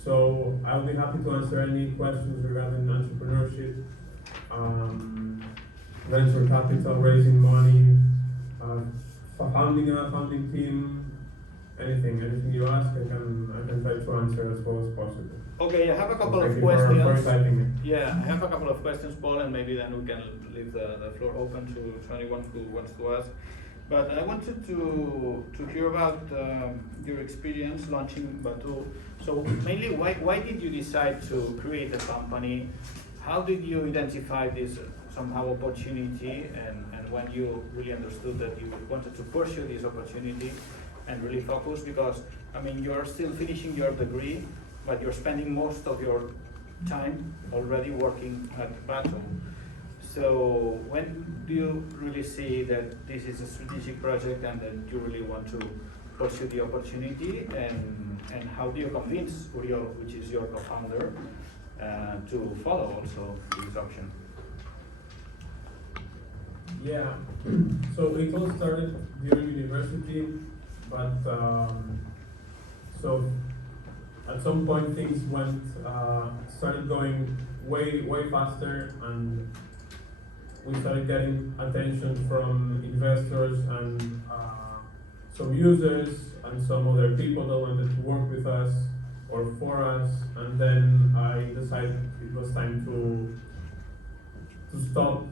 So I'll be happy to answer any questions regarding entrepreneurship, venture capital, raising money, founding a founding team, anything you ask, I can try to answer as well as possible. Okay, I have a couple of Thank you questions. for inviting me. Yeah, I have a couple of questions, Paul, and maybe then we can leave the floor open to anyone who wants to ask. But I wanted to hear about your experience launching Batu. So mainly, why did you decide to create a company? How did you identify this somehow opportunity, and when you really understood that you wanted to pursue this opportunity and really focus? Because I mean, you're still finishing your degree, but you're spending most of your time already working at Batu. So when do you really see that this is a strategic project and that you really want to pursue the opportunity, and how do you convince Uriel, which is your co-founder, to follow also this option? Yeah, so it all started during university, but so at some point things started going way faster, and we started getting attention from investors and some users and some other people that wanted to work with us or for us, and then I decided it was time to stop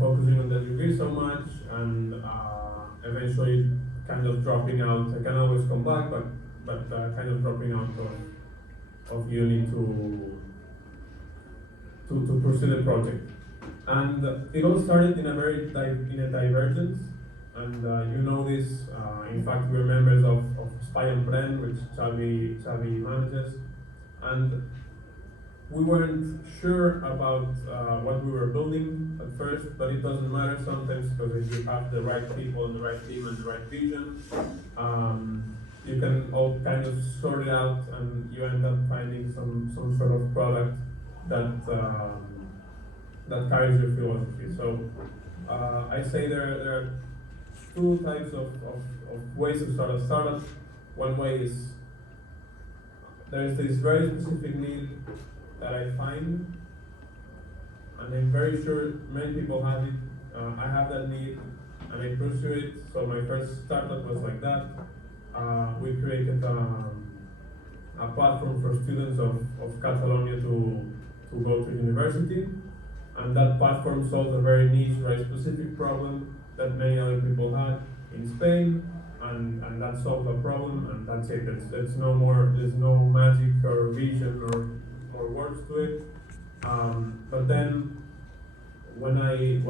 focusing on the degree so much, and eventually kind of dropping out. I can always come back, but kind of dropping out of uni to pursue the project. And it all started in a divergence, and you know this. In fact, we're members of Emprèn, which Xavi manages, and we weren't sure about what we were building at first, but it doesn't matter sometimes, because if you have the right people and the right team and the right vision, you can all kind of sort it out, and you end up finding some sort of product that carries your philosophy. So I say there are two types of ways to start a startup. One way is there's this very specific need that I find, and I'm very sure many people have it. I have that need, and I pursue it. So my first startup was like that. We created a platform for students of Catalonia to go to university, and that platform solves a very niche, very specific problem that many other people had in Spain, and that solved a problem, and that's it. There's no more. There's no magic or vision or words to it. But then when I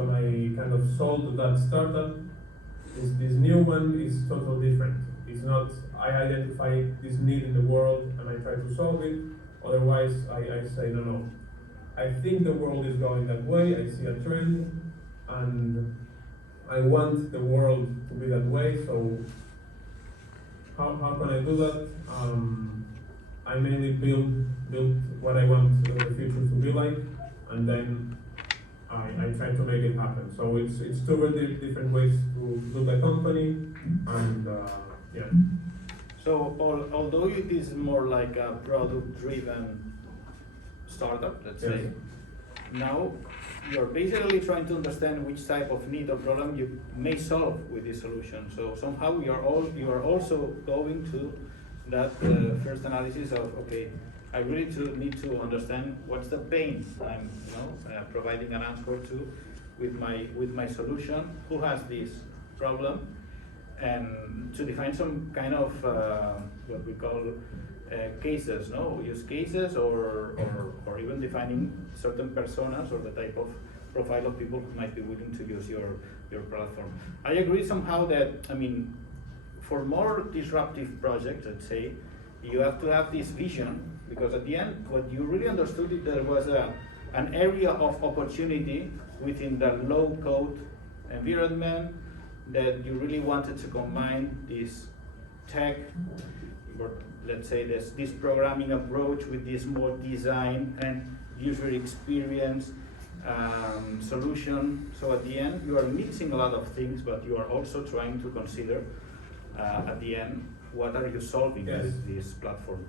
kind of sold that startup, this new one is totally different. It's not, I identify this need in the world and I try to solve it. Otherwise, I say no. I think the world is going that way. I see a trend, and I want the world to be that way. So how can I do that? I mainly build what I want the future to be like, and then I try to make it happen. So it's two very different ways to build a company, and yeah. So although it is more like a product-driven startup, let's say, now you're basically trying to understand which type of need or problem you may solve with this solution. So somehow you are also going to that first analysis of, okay, I really need to understand what's the pain I'm providing an answer to with my solution, who has this problem, and to define some kind of what we call cases, use cases, or even defining certain personas or the type of profile of people who might be willing to use your platform. I agree somehow that, I mean, for more disruptive projects, let's say, you have to have this vision, because at the end, what you really understood is there was an area of opportunity within the low-code environment, that you really wanted to combine this tech, or let's say this programming approach with this more design and user experience solution. So at the end, you are mixing a lot of things, but you are also trying to consider at the end, what are you solving with this platform?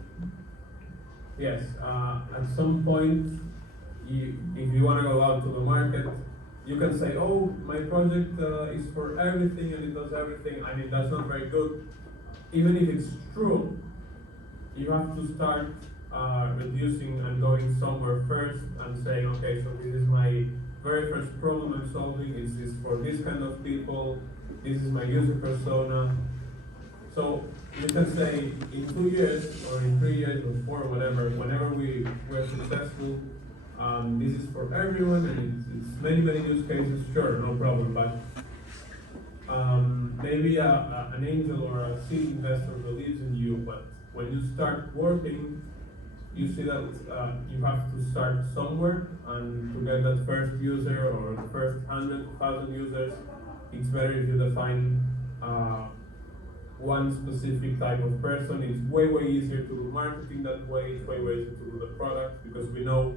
Yes, at some point, if you want to go out to the market, you can say, oh, my project is for everything and it does everything. I mean, that's not very good. even if it's true, you have to start reducing and going somewhere first and saying, okay, so this is my very first problem I'm solving, is this for this kind of people, this is my user persona. So you can say in 2 years or in 3 years or 4, whatever, whenever we're successful, this is for everyone and it's many use cases, sure, no problem. But maybe an angel or a seed investor believes in you, but when you start working, you see that you have to start somewhere, and to get that first user or the first 100,000 users, it's better if you define one specific type of person. It's way easier to do marketing that way, it's way easier to do the product, because we know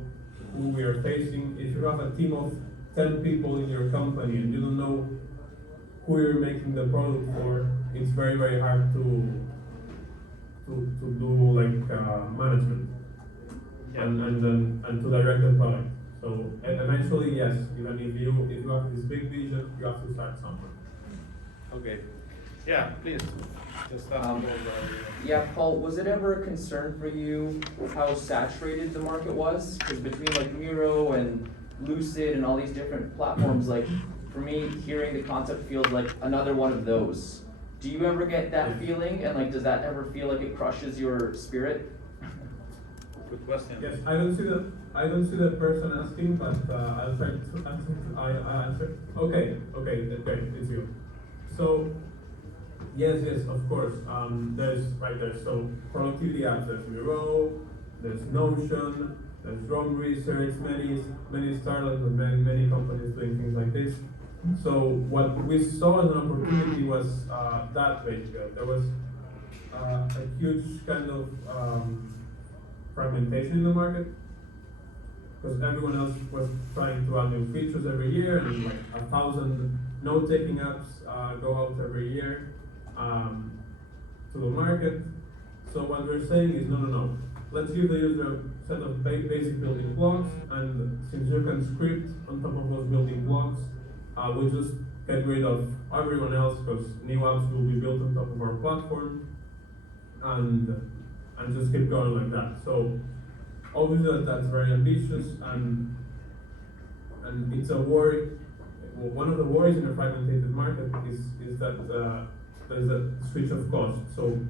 who we are facing. If you have a team of 10 people in your company and you don't know who you're making the product for, it's very hard to do like management and to direct the product. So and eventually, yes, even if you have this big vision, you have to start somewhere. Okay. Yeah, please. Just Yeah, Paul, was it ever a concern for you how saturated the market was? Because between like Miro and Lucid and all these different platforms, like for me, hearing the concept feels like another one of those. Do you ever get that feeling, and like, does that ever feel like it crushes your spirit? Good question. Yes, I don't see the person asking, but I'll try to answer. I answer. Okay, it's you. So yes, of course. There's so productivity apps. There's Miro, there's Notion, there's Rome Research, many startups and many companies doing things like this. So what we saw as an opportunity was that basically there was a huge kind of fragmentation in the market, because everyone else was trying to add new features every year, and like 1,000 note-taking apps go out every year to the market. So what we're saying is no. Let's give the user a set of basic building blocks, and since you can script on top of those building blocks, we'll just get rid of everyone else, because new apps will be built on top of our platform, and just keep going like that. So obviously that's very ambitious, and it's a worry. Well, one of the worries in a fragmented market is that there's a switch of cost. So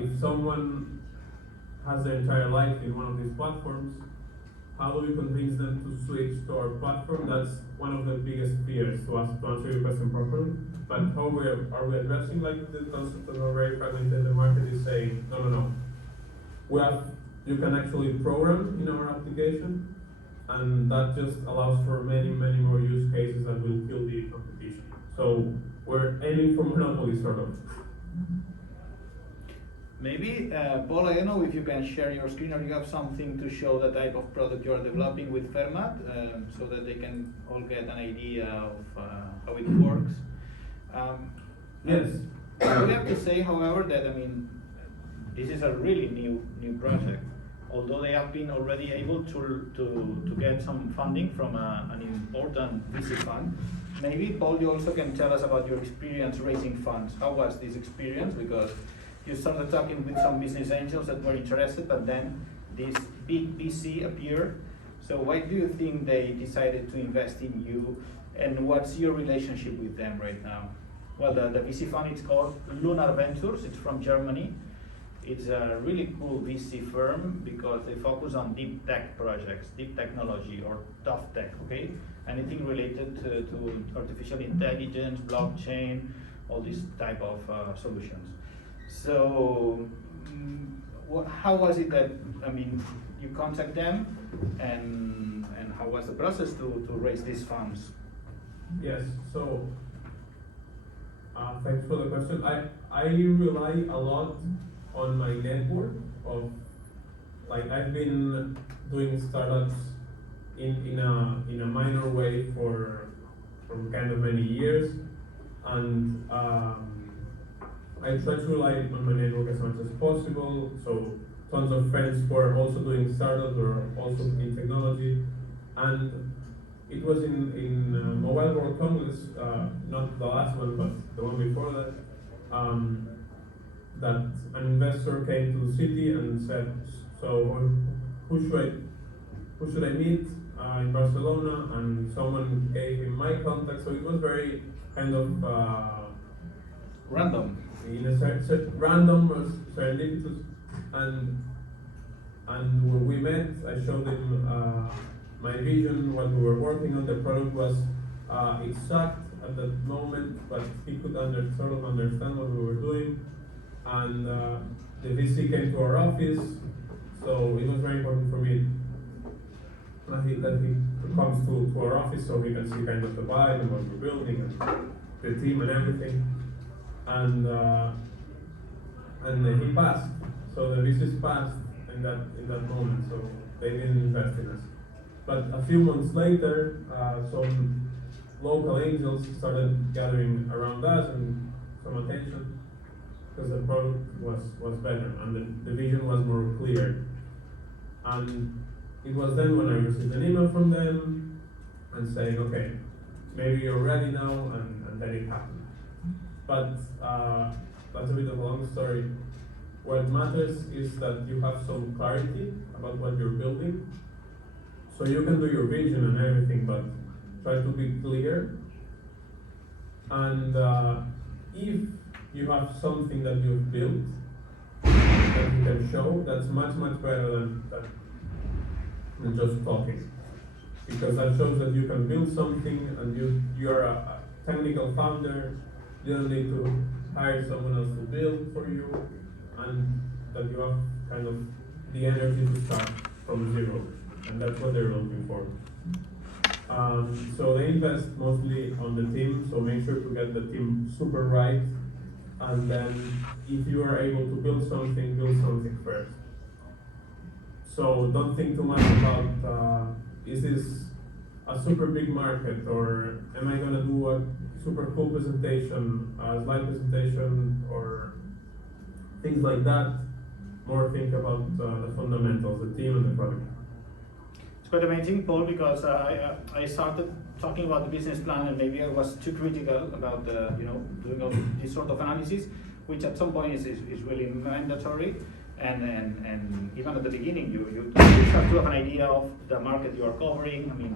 if someone has their entire life in one of these platforms, how do we convince them to switch to our platform? That's one of the biggest fears, to answer your question properly. But how are we addressing like the concept of a very fragmented market is saying, no. You can actually program in our application, and that just allows for many more use cases that will kill the competition. So we're aiming for monopoly, sort of. Maybe, Paul, I don't know if you can share your screen, or you have something to show the type of product you are developing with Fermat, so that they can all get an idea of how it works. Yes. I have to say, however, that this is a really new project. Although they have been already able to get some funding from an important VC fund. Maybe, Paul, you also can tell us about your experience raising funds. How was this experience? Because you started talking with some business angels that were interested, but then this big VC appeared. So why do you think they decided to invest in you, and what's your relationship with them right now? Well, the VC fund is called Lunar Ventures. It's from Germany. It's a really cool VC firm because they focus on deep tech projects, deep technology, or tough tech, okay? Anything related to artificial intelligence, blockchain, all these type of solutions. So, how was it that, you contact them, and how was the process to raise these funds? Yes, so, thanks for the question. I rely a lot on my network of, like, I've been doing startups in a minor way for kind of many years, and I try to rely on my network as much as possible. So tons of friends who are also doing startups or also in technology, and it was in Mobile World Congress, not the last one, but the one before that. that an investor came to the city and said, so who should I meet in Barcelona? And someone gave him my contact, so it was very kind of Random. in a random or serendipitous, and when we met, I showed him my vision, what we were working on. The product was exact at that moment, but he could sort of understand what we were doing. And the VC came to our office, so it was very important for me that he comes to our office so he can see kind of the vibe and what we're building and the team and everything. And he passed, so the VCs passed in that moment, so they didn't invest in us. But a few months later, some local angels started gathering around us and some attention because the product was better and the vision was more clear. And it was then when I received an email from them and saying, okay, maybe you're ready now, and then it happened. But that's a bit of a long story. What matters is that you have some clarity about what you're building. So you can do your vision and everything, but try to be clear. And if you have something that you've built that you can show, that's much better than just talking. Because that shows that you can build something and you're a technical founder. You don't need to hire someone else to build for you, and that you have kind of the energy to start from zero, and that's what they're looking for. So they invest mostly on the team, so make sure to get the team super right, and then if you are able to build something first. So don't think too much about is this a super big market, or am I gonna do a super cool presentation, slide presentation, or things like that. More think about the fundamentals, the team and the product. It's quite amazing, Paul, because I started talking about the business plan, and maybe I was too critical about doing all this sort of analysis, which at some point is really mandatory. And even at the beginning, you have to have an idea of the market you are covering. I mean,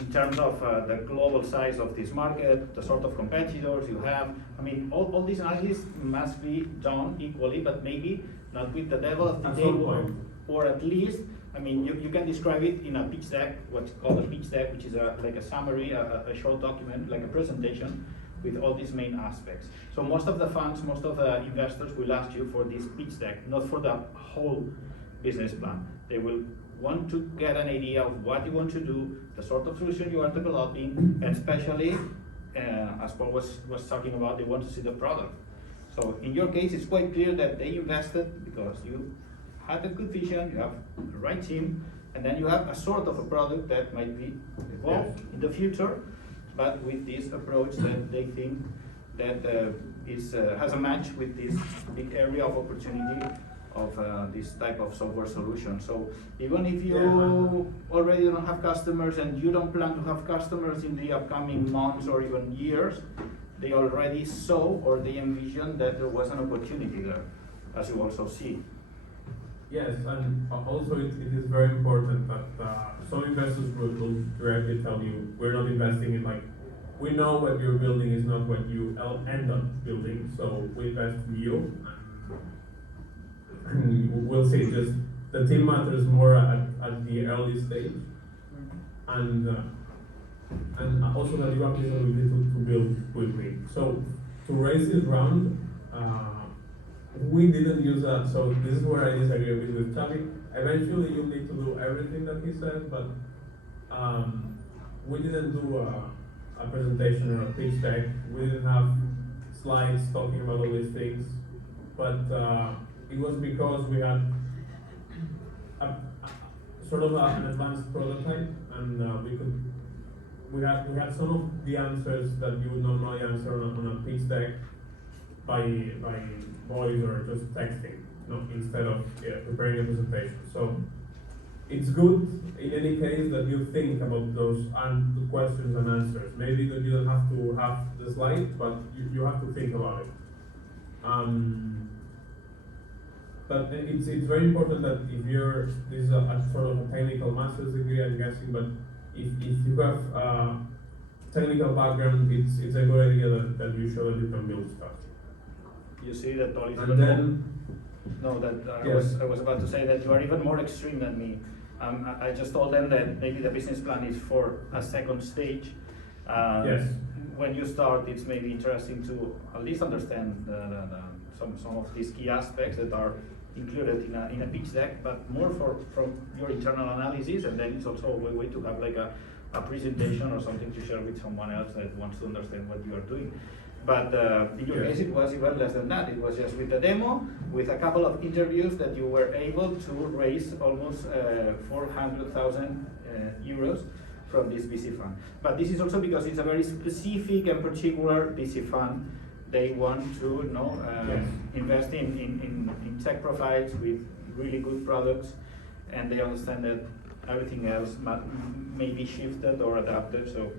in terms of the global size of this market, the sort of competitors you have. I mean, all these analysis must be done equally, but maybe not with the level of detail, or at least, I mean, you can describe it in a pitch deck, what's called a pitch deck, which is like a summary, a short document, like a presentation with all these main aspects. So most of the funds, most of the investors will ask you for this pitch deck, not for the whole business plan. They will want to get an idea of what you want to do, the sort of solution you are developing, and especially, as Paul was talking about, they want to see the product. So in your case, it's quite clear that they invested because you had a good vision, you have the right team, and then you have a sort of a product that might be evolved in the future, but with this approach that they think that has a match with this big area of opportunity of this type of software solution. So even if you already don't have customers and you don't plan to have customers in the upcoming months or even years, they already saw or they envisioned that there was an opportunity there, as you also see. Yes, and also it is very important that some investors will directly tell you, we're not investing in, like, we know what you're building is not what you end up building, so we invest in you. And we'll see, just the team matters more at the early stage, and also that you have the ability to build quickly. So to raise this round, we didn't use that. So this is where I disagree a bit with Xavi. Eventually, you'll need to do everything that he said, but we didn't do a presentation or a pitch deck. We didn't have slides talking about all these things, but it was because we had sort of an advanced prototype, and we had some of the answers that you would normally answer on a pitch deck by voice or just texting, instead of preparing a presentation. So it's good in any case that you think about those questions and answers. Maybe that you don't have to have the slide, but you have to think about it. But it's very important that if this is a sort of a technical master's degree, I'm guessing, but if you have a technical background, it's a good idea that you show that you can build stuff. You see that all is And then, yes. I was about to say that you are even more extreme than me. I just told them that maybe the business plan is for a second stage. Yes. When you start, it's maybe interesting to at least understand some of these key aspects that are included in a pitch deck, but more from your internal analysis, and then it's also a way to have like a presentation or something to share with someone else that wants to understand what you are doing. But in your case, it was even less than that. It was just with the demo, with a couple of interviews that you were able to raise almost 400,000 euros from this VC fund. But this is also because it's a very specific and particular VC fund. They want to invest in tech profiles with really good products, and they understand that everything else may be shifted or adapted. So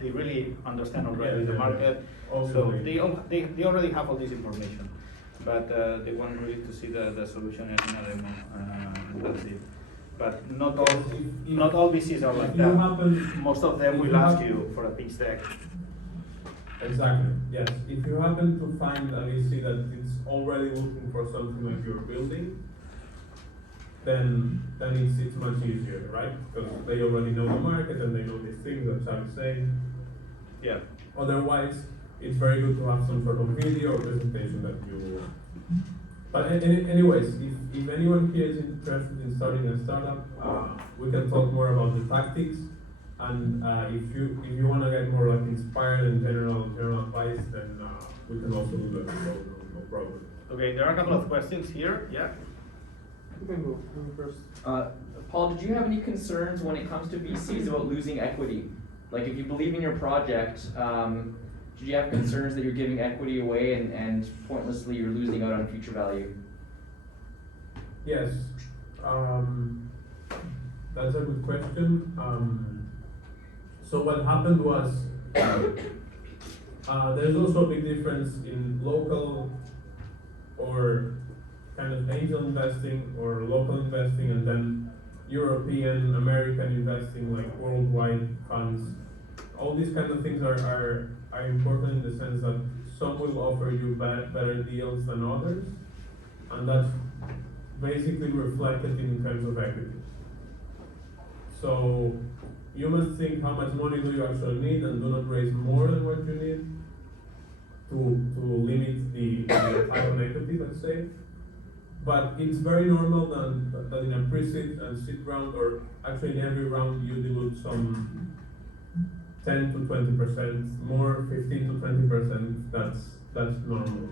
they really understand already the market. So they already have all this information, but they want really to see the solution in a demo, and that's it. But not all VCs are like that. Most of them will ask you for a pitch deck. Exactly, yes. If you happen to find a VC that is already looking for something like you're building, then it's much easier, right? Because they already know the market and they know these things that Xavi's saying. Yeah. Otherwise, it's very good to have some sort of video or presentation that you. But anyways, if anyone here is interested in starting a startup, we can talk more about the tactics. And if you want to get more like inspired and general advice, then we can also do that. No problem. Okay, there are a couple of questions here. Yeah. You can go first. Paul, did you have any concerns when it comes to VCs about losing equity? Like if you believe in your project, did you have concerns that you're giving equity away and pointlessly you're losing out on future value? Yes, that's a good question. So what happened was, there's also a big difference in local or kind of angel investing or local investing, and then European, American investing, like worldwide funds. All these kind of things are important in the sense that some will offer you better deals than others, and that's basically reflected in terms of equity. So you must think how much money do you actually need, and do not raise more than what you need to limit the type of equity, let's say. But it's very normal that in a pre-seed and seed round, or actually in every round, you dilute some 10 to 20%, more 15 to 20%, that's normal.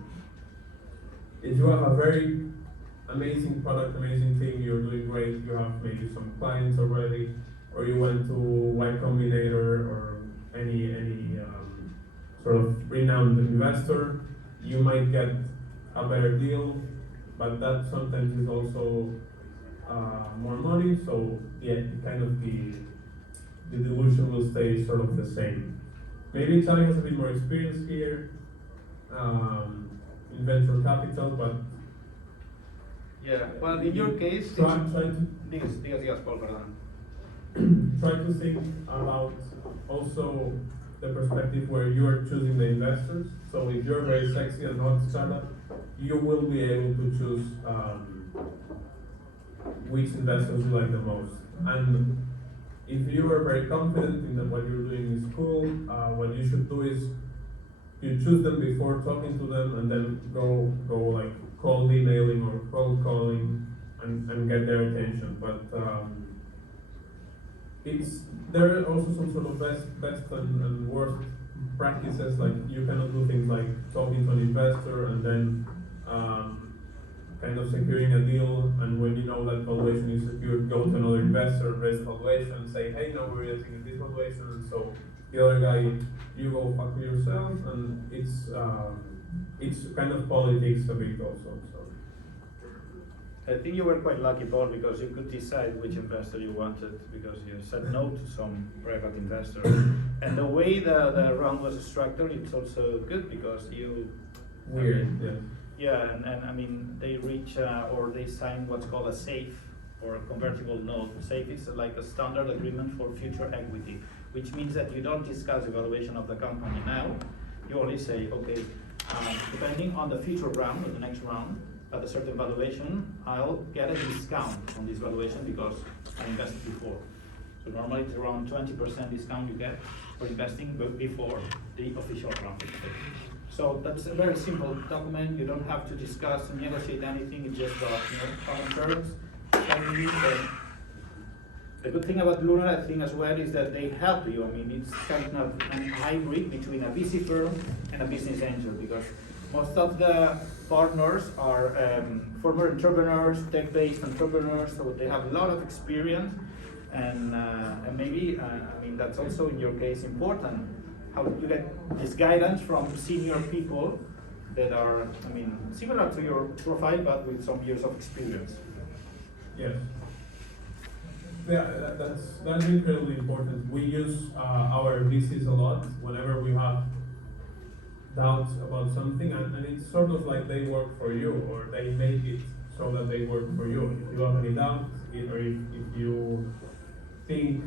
If you have a very amazing product, amazing thing, you're doing great, you have maybe some clients already, or you went to Y Combinator or any sort of renowned investor, you might get a better deal, but that sometimes is also more money, so yeah, kind of the dilution will stay sort of the same. Maybe Charlie has a bit more experience here in venture capital, but yeah, well, in your case, try to digas, Paul, perdón. try to think about also the perspective where you are choosing the investors. So if you're very sexy and hot startup, you will be able to choose which investors you like the most. And if you are very confident in that what you're doing is cool, what you should do is you choose them before talking to them, and then go like cold emailing or cold calling and get their attention. But there are also some sort of best and worst practices. Like you cannot do things like talking to an investor and then kind of securing a deal, and when you know that valuation is secured, go to another investor, raise the valuation, and say, hey, no, we're raising at this valuation, and so the other guy, you go fuck with yourself, and it's kind of politics a bit also. So I think you were quite lucky, Paul, because you could decide which investor you wanted because you said no to some private investor. And the way the round was structured, it's also good because you. Weird, yeah. Yeah, and I mean, they reach or they sign what's called a SAFE or a convertible note. SAFE is like a standard agreement for future equity, which means that you don't discuss the valuation of the company now. You only say, okay, depending on the future round or the next round, at a certain valuation, I'll get a discount on this valuation because I invested before. So normally it's around 20% discount you get for investing before the official round. So that's a very simple document. You don't have to discuss and negotiate anything. It's just common terms. The good thing about Lunar, I think, as well, is that they help you. I mean, it's kind of a hybrid between a VC firm and a business angel because most of the partners are former entrepreneurs, tech-based entrepreneurs, so they have a lot of experience, and maybe, I mean, that's also in your case important. How you get this guidance from senior people that are, I mean, similar to your profile, but with some years of experience. Yes. Yeah, that's incredibly important. We use our VCs a lot whenever we have doubts about something, and it's sort of like they work for you, or they make it so that they work for you. If you have any doubts, or if you think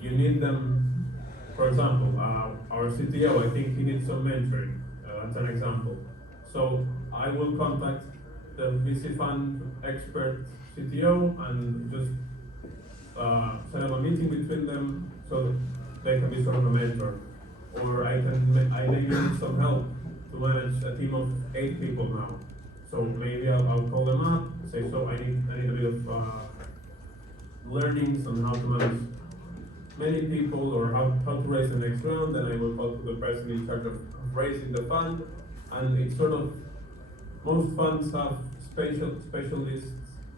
you need them, for example, our CTO, I think he needs some mentoring. That's an example. So I will contact the VC fund expert CTO and just set up a meeting between them so they can be sort of a mentor. Or I maybe need some help to manage a team of 8 people now. So maybe I'll call them up, say, so I need a bit of learnings on how to manage many people or how to raise the next round. Then I will call to the person in charge of raising the fund. And it's sort of, most funds have specialists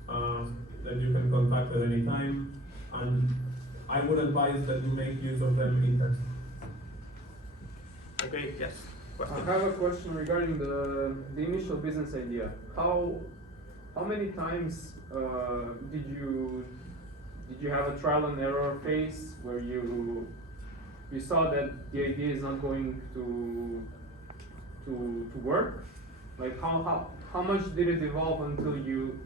that you can contact at any time. And I would advise that you make use of them in person. Okay, yes. I have a question regarding the initial business idea. How many times did you have a trial and error phase where you saw that the idea is not going to work? Like how much did it evolve until you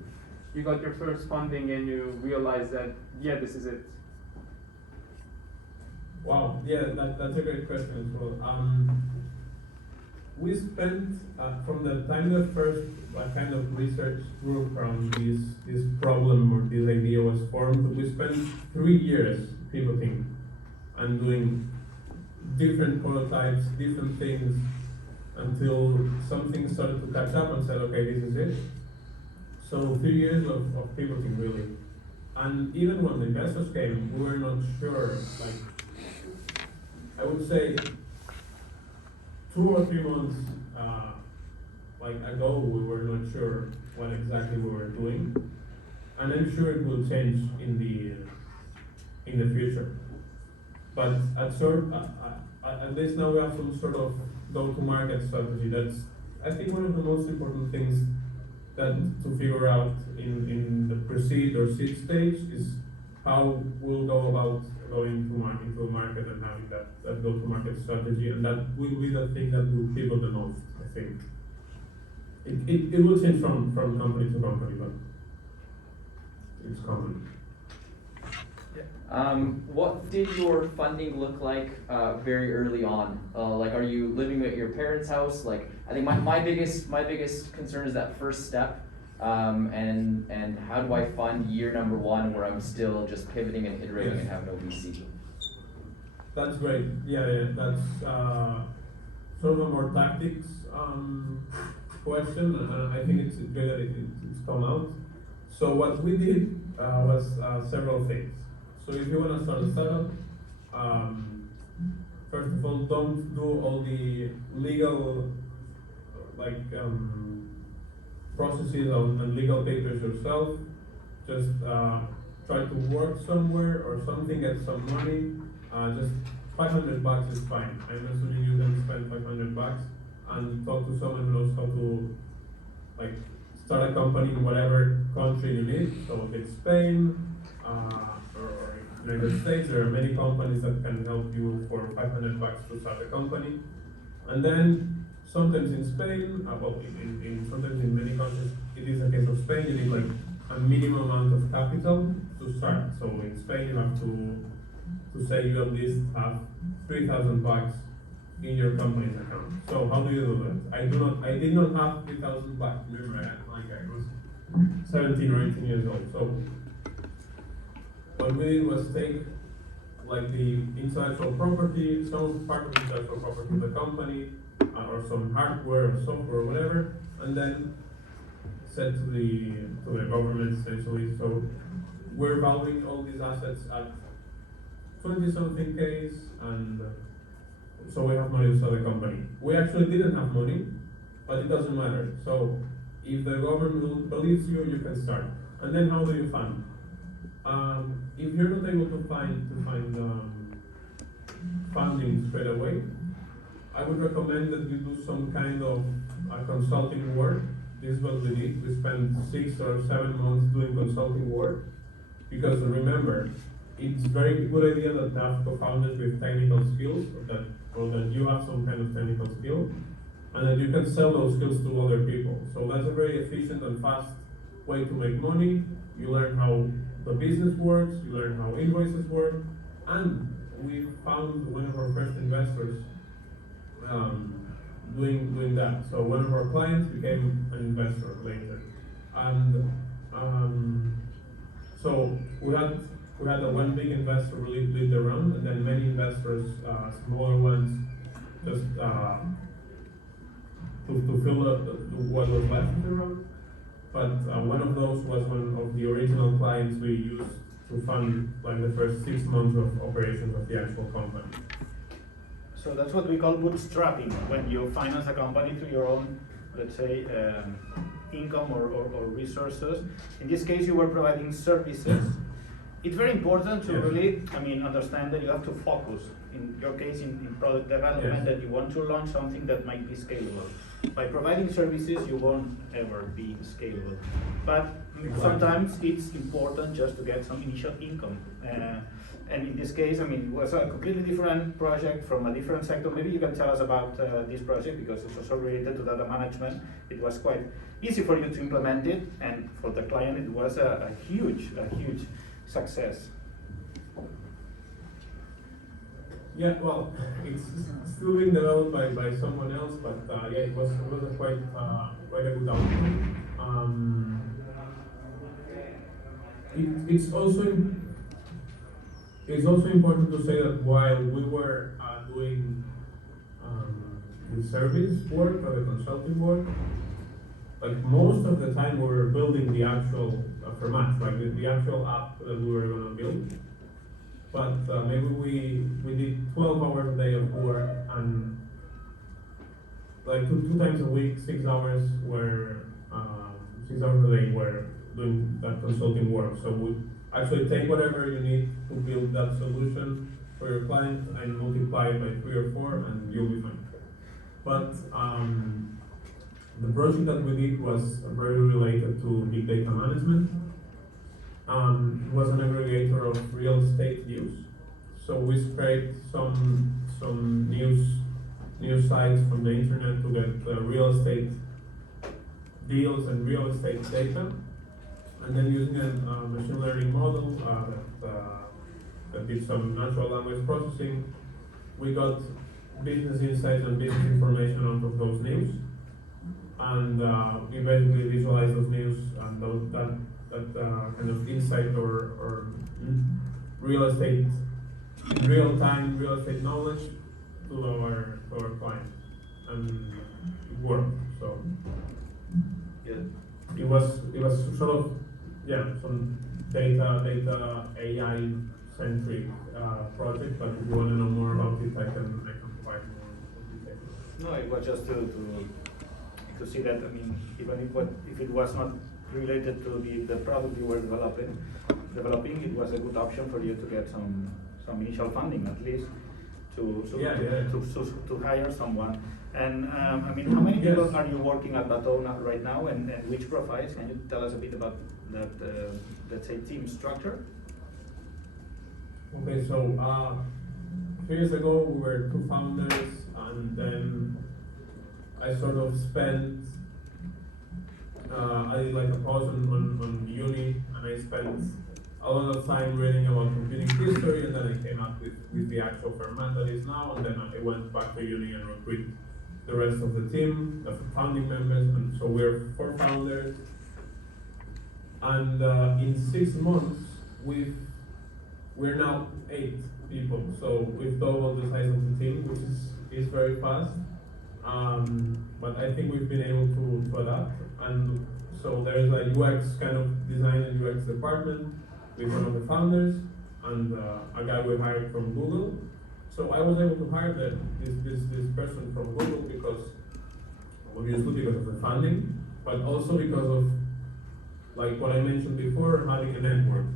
got your first funding and you realized that this is it? Wow, yeah, that's a great question as well. We spent from the time the first kind of research group around this problem or this idea was formed, we spent 3 years pivoting and doing different prototypes, different things, until something started to catch up and said, okay, this is it. So 3 years of pivoting, really. And even when the investors came, we were not sure. Like, I would say 2 or 3 months ago, we were not sure what exactly we were doing, and I'm sure it will change in the future. But at least now we have some sort of go-to-market strategy. That's, I think, one of the most important things that to figure out in the pre-seed or seed stage is how we'll go about going into a market and having that go-to-market strategy, and that will be the thing that will pivot the most, I think. It will change from company to company, but it's common. What did your funding look like very early on? Like, are you living at your parents' house? Like, I think my biggest concern is that first step. And how do I fund year number 1 where I'm still just pivoting and iterating and have no VC? That's great. Yeah, that's sort of a more tactics question, and I think it's good that it's come out. So what we did was several things. So if you want to start a startup, first of all, don't do all the legal processes and legal papers yourself. Just try to work somewhere or something, get some money. Just $500 is fine. I'm assuming you can spend $500 and talk to someone who knows how to start a company in whatever country you need. So if it's Spain or United States, there are many companies that can help you for $500 to start a company. And then sometimes in Spain, sometimes in many countries, it is a case of Spain, you need like a minimum amount of capital to start. So in Spain, you have to say you at least have $3,000 in your company's account. So how do you do that? I did not have $3,000. Remember, I was 17 or 18 years old. So what we did was take like the intellectual property, some part of the intellectual property of the company, or some hardware or software or whatever, and then said to the government essentially. So we're valuing all these assets at 20-something Ks, and so we have money to start the company. We actually didn't have money, but it doesn't matter. So if the government believes you, you can start. And then how do you fund? If you're not able to find funding straight away, I would recommend that you do some kind of consulting work. This is what we did. We spent 6 or 7 months doing consulting work, because remember, it's very good idea that have co-founders with technical skills, or that you have some kind of technical skill, and that you can sell those skills to other people. So that's a very efficient and fast way to make money. You learn how the business works, you learn how invoices work, and we found one of our first investors doing that. So one of our clients became an investor later, and so we had a one big investor really lead the round, and then many investors, smaller ones, just to fill what was left of the round. But one of those was one of the original clients we used to fund like the first 6 months of operations of the actual company. So that's what we call bootstrapping, when you finance a company through your own, let's say, income or resources. In this case, you were providing services. It's very important to really, understand that you have to focus. In your case, in product development, that you want to launch something that might be scalable. By providing services, you won't ever be scalable. But sometimes it's important just to get some initial income. And in this case, it was a completely different project from a different sector. Maybe you can tell us about this project, because it's also related to data management. It was quite easy for you to implement it, and for the client, it was a huge success. Yeah, well, it's still being developed by someone else, but yeah, it was a quite a good outcome. It's also important to say that while we were doing the service work or the consulting work, like most of the time we were building the actual format, like the actual app that we were going to build. But maybe we did 12 hours a day of work, and like two times a week, 6 hours were 6 hours a day were doing that consulting work. So we actually take whatever you need to build that solution for your client and multiply it by 3 or 4, and you'll be fine. But the project that we did was very related to big data management. It was an aggregator of real estate news. So we scraped some news sites from the internet to get real estate deals and real estate data, and then using a machine learning model that did some natural language processing, we got business insights and business information out of those news, and we basically visualized those news and that kind of insight or real estate, real-time real estate knowledge to our clients, and it worked. So it was sort of some data AI centric project. But if you want to know more about it, I can provide more details. No, it was just to see that, even if it was not related to the product you were developing, it was a good option for you to get some initial funding, at least, to hire someone. And I mean, how many people are you working at Bateau right now, and which profiles? Can you tell us a bit about that, let's say, team structure? Okay, so 3 years ago we were 2 founders, and then I sort of spent, I did like a pause on uni, and I spent a lot of time reading about computing history, and then I came up with the actual format that is now, and then I went back to uni and recruited the rest of the team, the founding members, and so we're 4 founders. And in 6 months, we're now 8 people, so we've doubled the size of the team, which is very fast. But I think we've been able to adapt, and so there's a UX kind of design and UX department with one of the founders and a guy we hired from Google. So I was able to hire this person from Google because, obviously because of the funding, but also because of, like what I mentioned before, having a network.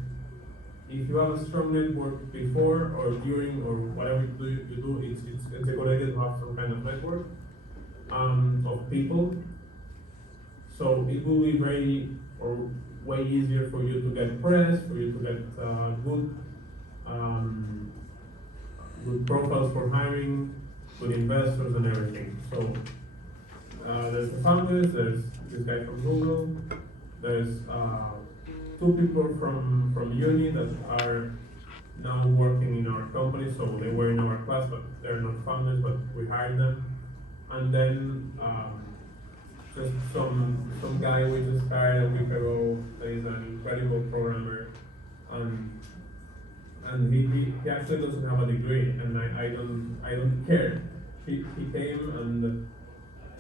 If you have a strong network before or during or whatever you do, it's a good idea to have some kind of network of people. So it will be way easier for you to get press, for you to get good profiles for hiring, good investors and everything. So there's the founders, there's this guy from Google, there's 2 people from uni that are now working in our company, so they were in our class, but they're not founders, but we hired them. And then just some guy we just hired a week ago that is an incredible programmer, and he actually doesn't have a degree, and I don't care. He came and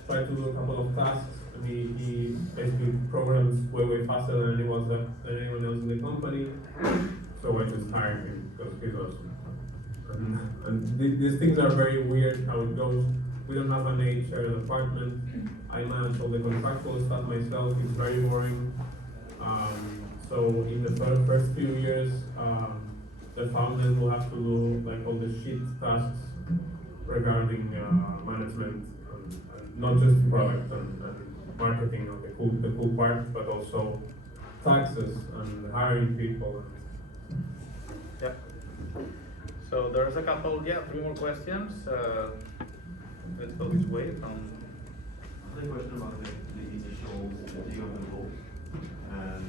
tried to do a couple of tasks, and he basically programs way faster than anyone else in the company. So I just hired him because he's awesome. And these things are very weird how it goes. We don't have an HR department. I manage all the contractual stuff myself. It's very boring. So in the first few years, the founders will have to do like all the shit tasks regarding management, and not just product and marketing of the cool part, but also taxes and hiring people. Yeah. So there's a couple, 3 more questions. Let's go this way from. I have a question about the initial setting of the goals, and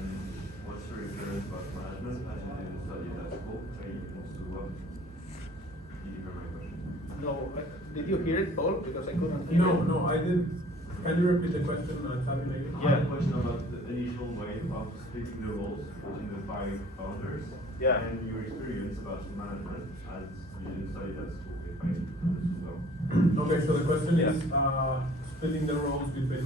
what's your experience about management as you didn't study it at school? Are you supposed to did you hear my question? No, did you hear it, Paul? Because I couldn't hear it. No, I did. Can you repeat the question, Charlie, maybe? I had a question about the initial way of splitting the roles between the 5 founders. Yeah. And your experience about management as you didn't study it at school, if I understood well. Okay, so the question is splitting the roles between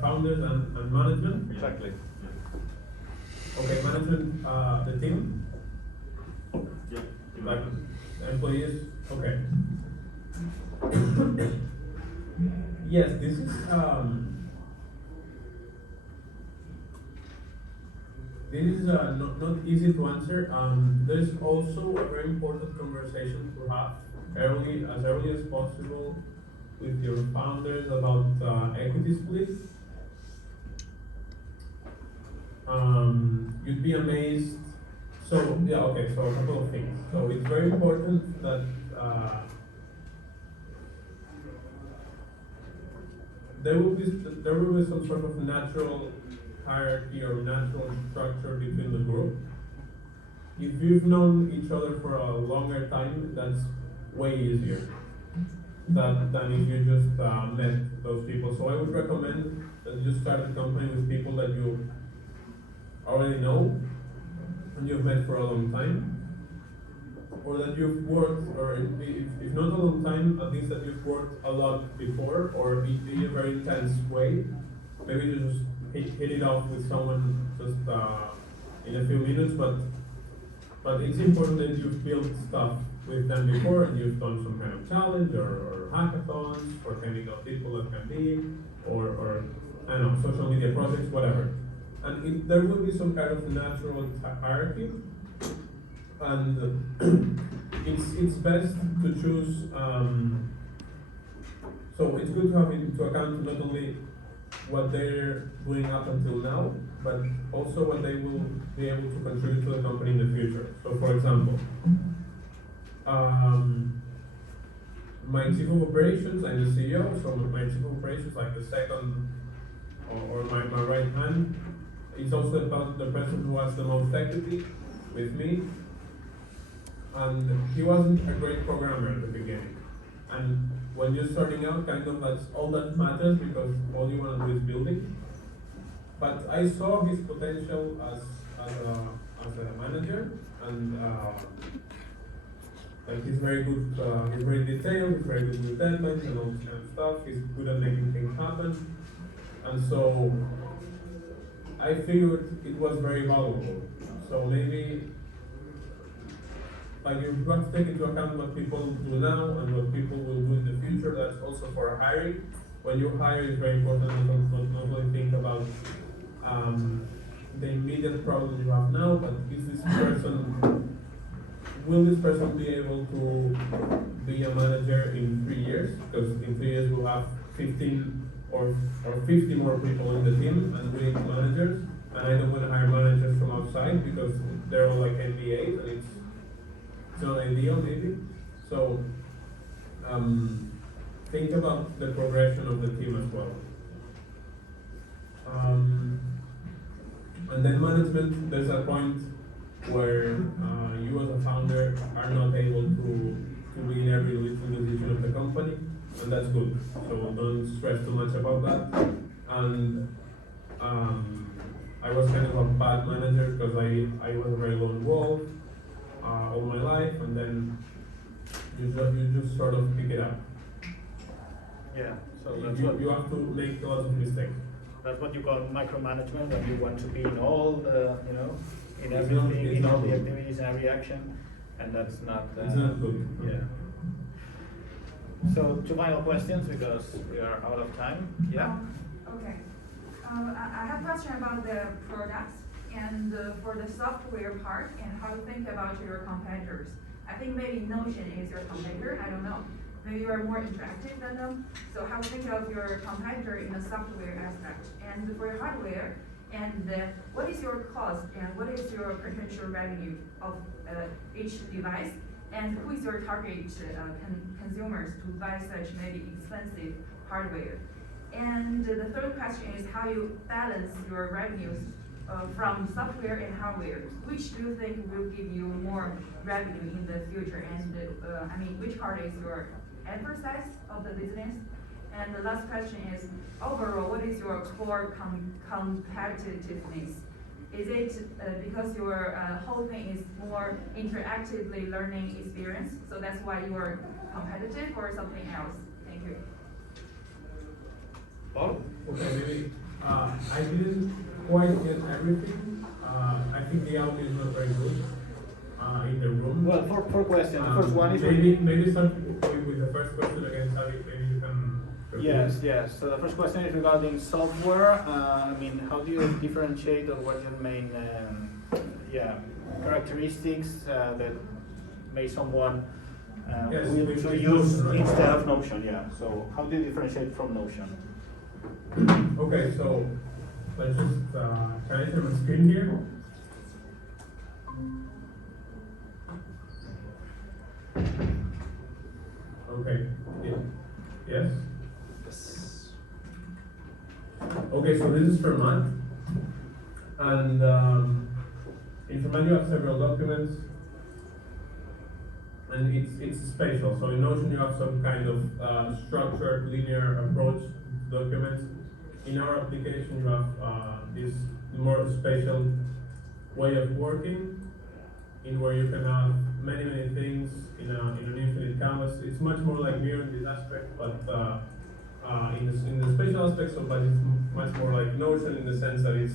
founders and management. Exactly. Yeah. Okay, management, the team, Yeah. like employees. Okay. Yes, this is not easy to answer. There's also a very important conversation to have as early as possible with your founders about equity split. You'd be amazed. So a couple of things. So it's very important that there will be some sort of natural hierarchy or natural structure between the group. If you've known each other for a longer time, that's way easier than if you just met those people. So I would recommend that you start a company with people that you already know and you've met for a long time, or that you've worked, or if not a long time, at least that you've worked a lot before, or in a very intense way. Maybe you just hit it off with someone just in a few minutes, but it's important that you've built stuff with them before and you've done some kind of challenge or hackathons for technical people that can be, or I don't know, social media projects, whatever. And there will be some kind of natural hierarchy, and it's best to choose. So it's good to have into account not only what they're doing up until now, but also what they will be able to contribute to the company in the future. So, for example, my chief of operations, I'm the CEO, so my chief of operations, like the second or my right hand, is also about the person who has the most equity with me. And he wasn't a great programmer at the beginning. And when you're starting out, kind of that's all that matters because all you want to do is building. But I saw his potential as a manager, and like he's very good, he's very detailed, he's very good with deadlines and all this kind of stuff. He's good at making things happen, and so I figured it was very valuable. So maybe like you've got to take into account what people do now and what people will do in the future. That's also for hiring. When you hire, it's very important not only think about the immediate problem you have now, but will this person be able to be a manager in 3 years? Because in 3 years we'll have 15 or 50 more people in the team and we need managers. And I don't want to hire managers from outside because they're all like MBAs and it's not ideal maybe. So think about the progression of the team as well. And then management, there's a point where you as a founder are not able to be in every little decision of the company, and that's good. So don't stress too much about that. And I was kind of a bad manager because I was a very lone wolf all my life, and then you just sort of pick it up. Yeah, so You have to make lots of mistakes. that's what you call micromanagement, when you want to be in all the, in It's everything, not- in all the good. activities and every action, and that's not. It's not good. Yeah. So 2 final questions because we are out of time. Yeah. Okay. I have a question about the products and for the software part and how to think about your competitors. I think maybe Notion is your competitor. I don't know. Maybe you are more interactive than them. So how to think of your competitor in the software aspect and for your hardware, and what is your cost and what is your potential revenue of each device, and who is your target consumers to buy such maybe expensive hardware. And the third question is how you balance your revenues from software and hardware. Which do you think will give you more revenue in the future? And which part is your emphasis of the business? And the last question is, overall, what is your core competitiveness? Is it because your whole thing is more interactively learning experience, so that's why you are competitive, or something else? Thank you. Paul? Okay, maybe I didn't quite get everything. I think the audio is not very good in the room. Well, four questions. The first one is maybe start with the first question again, Xavi. Maybe you can. Yes. So the first question is regarding software. How do you differentiate, or what are your main characteristics that make someone will with to use Notion, right? instead of Notion? Yeah. So how do you differentiate from Notion? Okay, so let's just can I share my screen here? Okay. Yeah. Yes. Yes. Okay, so this is for Matt, and in Format you have several documents, and it's spatial. So in Notion you have some kind of structured linear approach to documents. In our application you have this more spatial way of working, in where you can have many things in an infinite canvas. It's much more like Miro in this aspect, but in the spatial aspect, so but it's much more like Notion in the sense that it's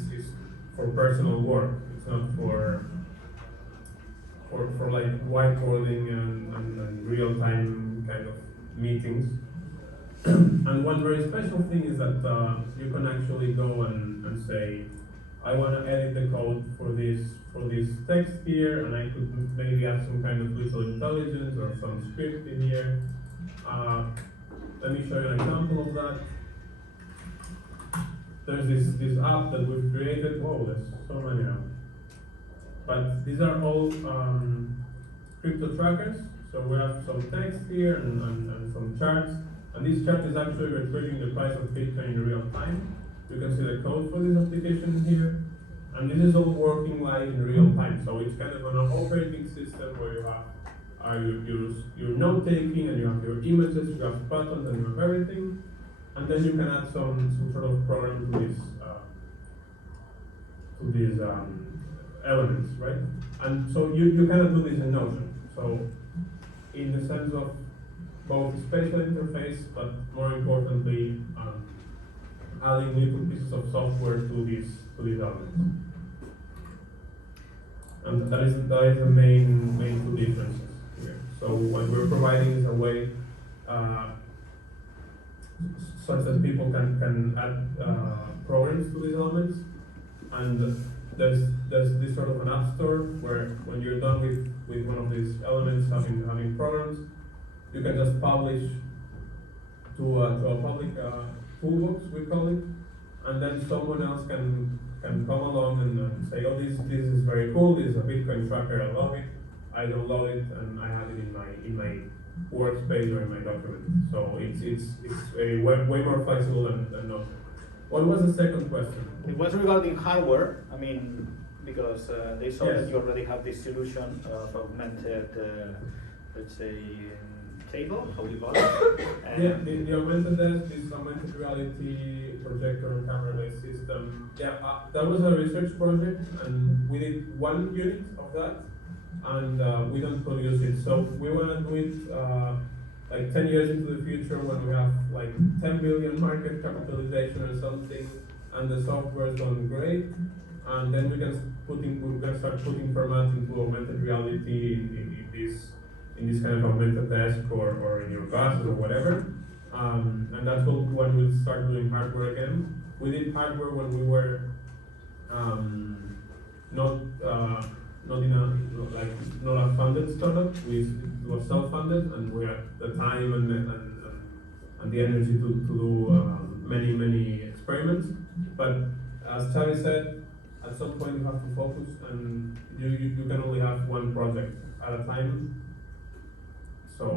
for personal work. It's not for like whiteboarding and real time kind of meetings. And one very special thing is that you can actually go and say, I want to edit the code for this text here, and I could maybe add some kind of visual intelligence or some script in here. Let me show you an example of that. There's this app that we've created. Whoa, there's so many now. But these are all crypto trackers. So we have some text here and some charts. And this chart is actually retrieving the price of Bitcoin in real time. You can see the code for this application here. And this is all working live in real time. So it's kind of an operating system where you have your note taking, and you have your images, you have buttons, and you have everything. And then you can add some sort of program to these elements, right? And so you cannot do this in Notion. So in the sense of both spatial interface, but more importantly, adding little pieces of software to these elements. And that is the main two differences here. So what we're providing is a way such that people can add programs to these elements, and there's this sort of an app store where when you're done with one of these elements having programs, you can just publish to a public toolbox, we call it, and then someone else can come along and say, oh, this is very cool, this is a Bitcoin tracker, I love it, I download it, and I have it in my workspace or in my document. So it's way more flexible than Notion. What was the second question? It was regarding hardware. I mean, because they saw Yes. that you already have this solution of augmented, let's say, table, how do you call it? Yeah, the augmented desk, this augmented reality projector and camera-based system. Yeah, that was a research project, and we did 1 unit of that, and we don't produce it. So we want to do it like 10 years into the future when we have like 10 billion market capitalization or something, and the software is done great, and then we can start putting formats into augmented reality in this kind of augmented desk or in your glasses or whatever. And that's when we'll start doing hardware again. We did hardware when we were not a funded startup. It was self-funded, and we had the time and the energy to do many experiments. But as Xavi said, at some point you have to focus, and you can only have one project at a time. So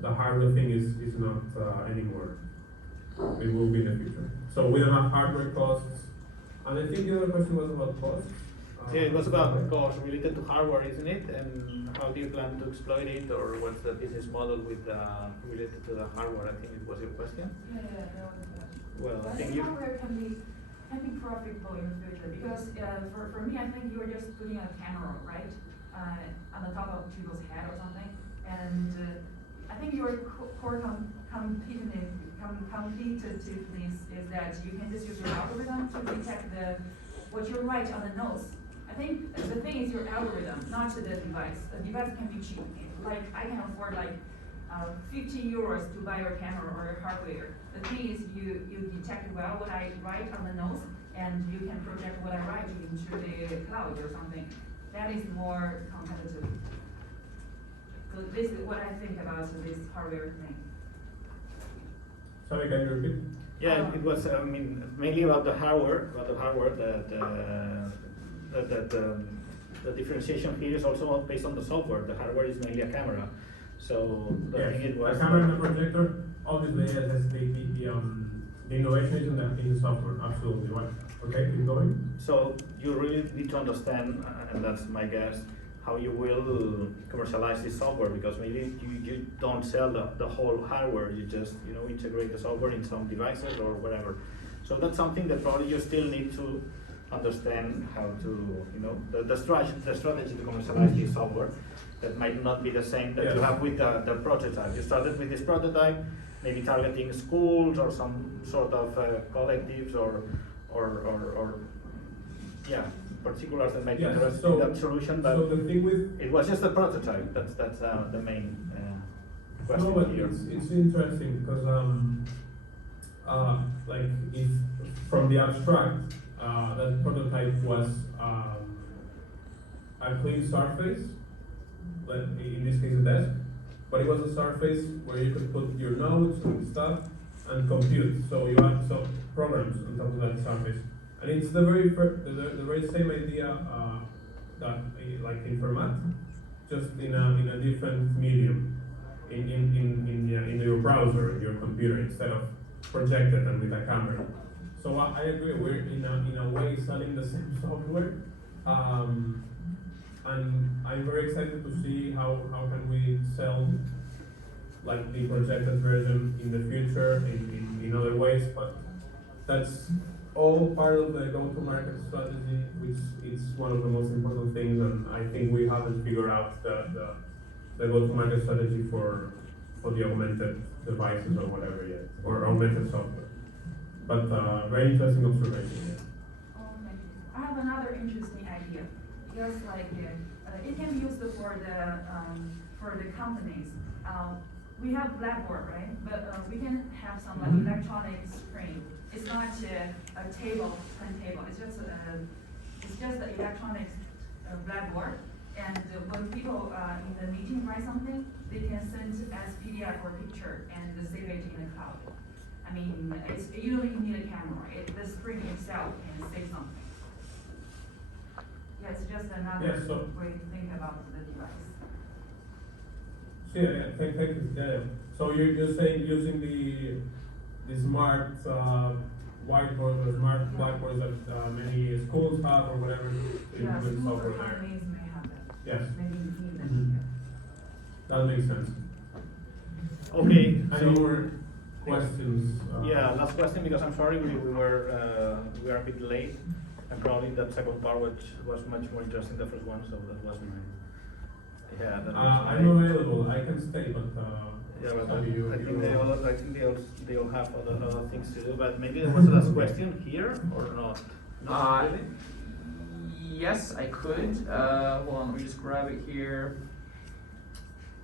the hardware thing is not anymore. It will be in the future. So we don't have hardware costs. And I think the other question was about costs. Yeah, it was about cost related to hardware, isn't it? And how do you plan to exploit it, or what's the business model with related to the hardware? I think it was your question. Yeah, that was the question. Well, I I think think you. hardware can be profitable in the future, because for me, I think you are just putting a camera, right, on the top of people's head or something, and I think your core competitiveness is that you can just use your algorithm to detect what you write on the nose. I think the thing is your algorithm, not the device. The device can be cheap. Like I can afford like 50 euros to buy your camera or your hardware. The thing is you detect well what I write on the nose, and you can project what I write into the cloud or something. That is more competitive. So this is what I think about this hardware thing. Sorry, can you repeat? Yeah, it was. I mean, mainly about the hardware. The differentiation here is also based on the software. The hardware is mainly a camera. So I think it was. A camera and a projector. Obviously, yes, the innovation is in the software. Absolutely right. Okay, keep going. So you really need to understand, and that's my guess, how you will commercialize this software, because maybe you don't sell the whole hardware, you just integrate the software in some devices or whatever. So that's something that probably you still need to understand how to, the strategy to commercialize this software. That might not be the same that you have with the prototype. You started with this prototype, maybe targeting schools or some sort of collectives or particulars that might be interested in that solution, but so the thing with it was just a prototype. That's the main question but here. it's interesting because like if from the abstract that prototype was a clean surface, in this case a desk, but it was a surface where you could put your notes and stuff and compute. So you had some programs on top of that surface, and it's the very same idea that like Informat, just in a different medium, in your browser, in your computer, instead of projected and with a camera. So I agree. We're in a way selling the same software. And I'm very excited to see how can we sell like the projected version in the future in other ways, but that's all part of the go-to-market strategy, which is one of the most important things, and I think we haven't figured out the go-to-market strategy for the augmented devices or whatever yet, or augmented software. But very interesting observation. Yeah. Okay. I have another interesting idea. Because like it can be used for the companies. We have blackboard, right? But we can have some like electronic screen. It's not a table, pen table. It's just the electronic blackboard. And when people in the meeting write something, they can send as PDF or picture and save it in the cloud. I mean, you don't even need a camera. The screen itself can say something. Yeah, it's just another way to think about the device. Thank you. Yeah. So you're saying using the smart whiteboards or smart blackboards that many schools have or whatever to Yeah, implement schools software or there. companies may have that. Yes. Maybe need that. Mhm. That makes sense. Okay, Any more questions? Yeah, last question, because I'm sorry we were a bit late, and probably that second part which was much more interesting than the first one, so that was my. Yeah, that was I'm available. I can stay, but yeah, but so you, I think you- they all have other things to do. But maybe there was a last question here or not? Not really? Yes, I could. Hold on, let me just grab it here.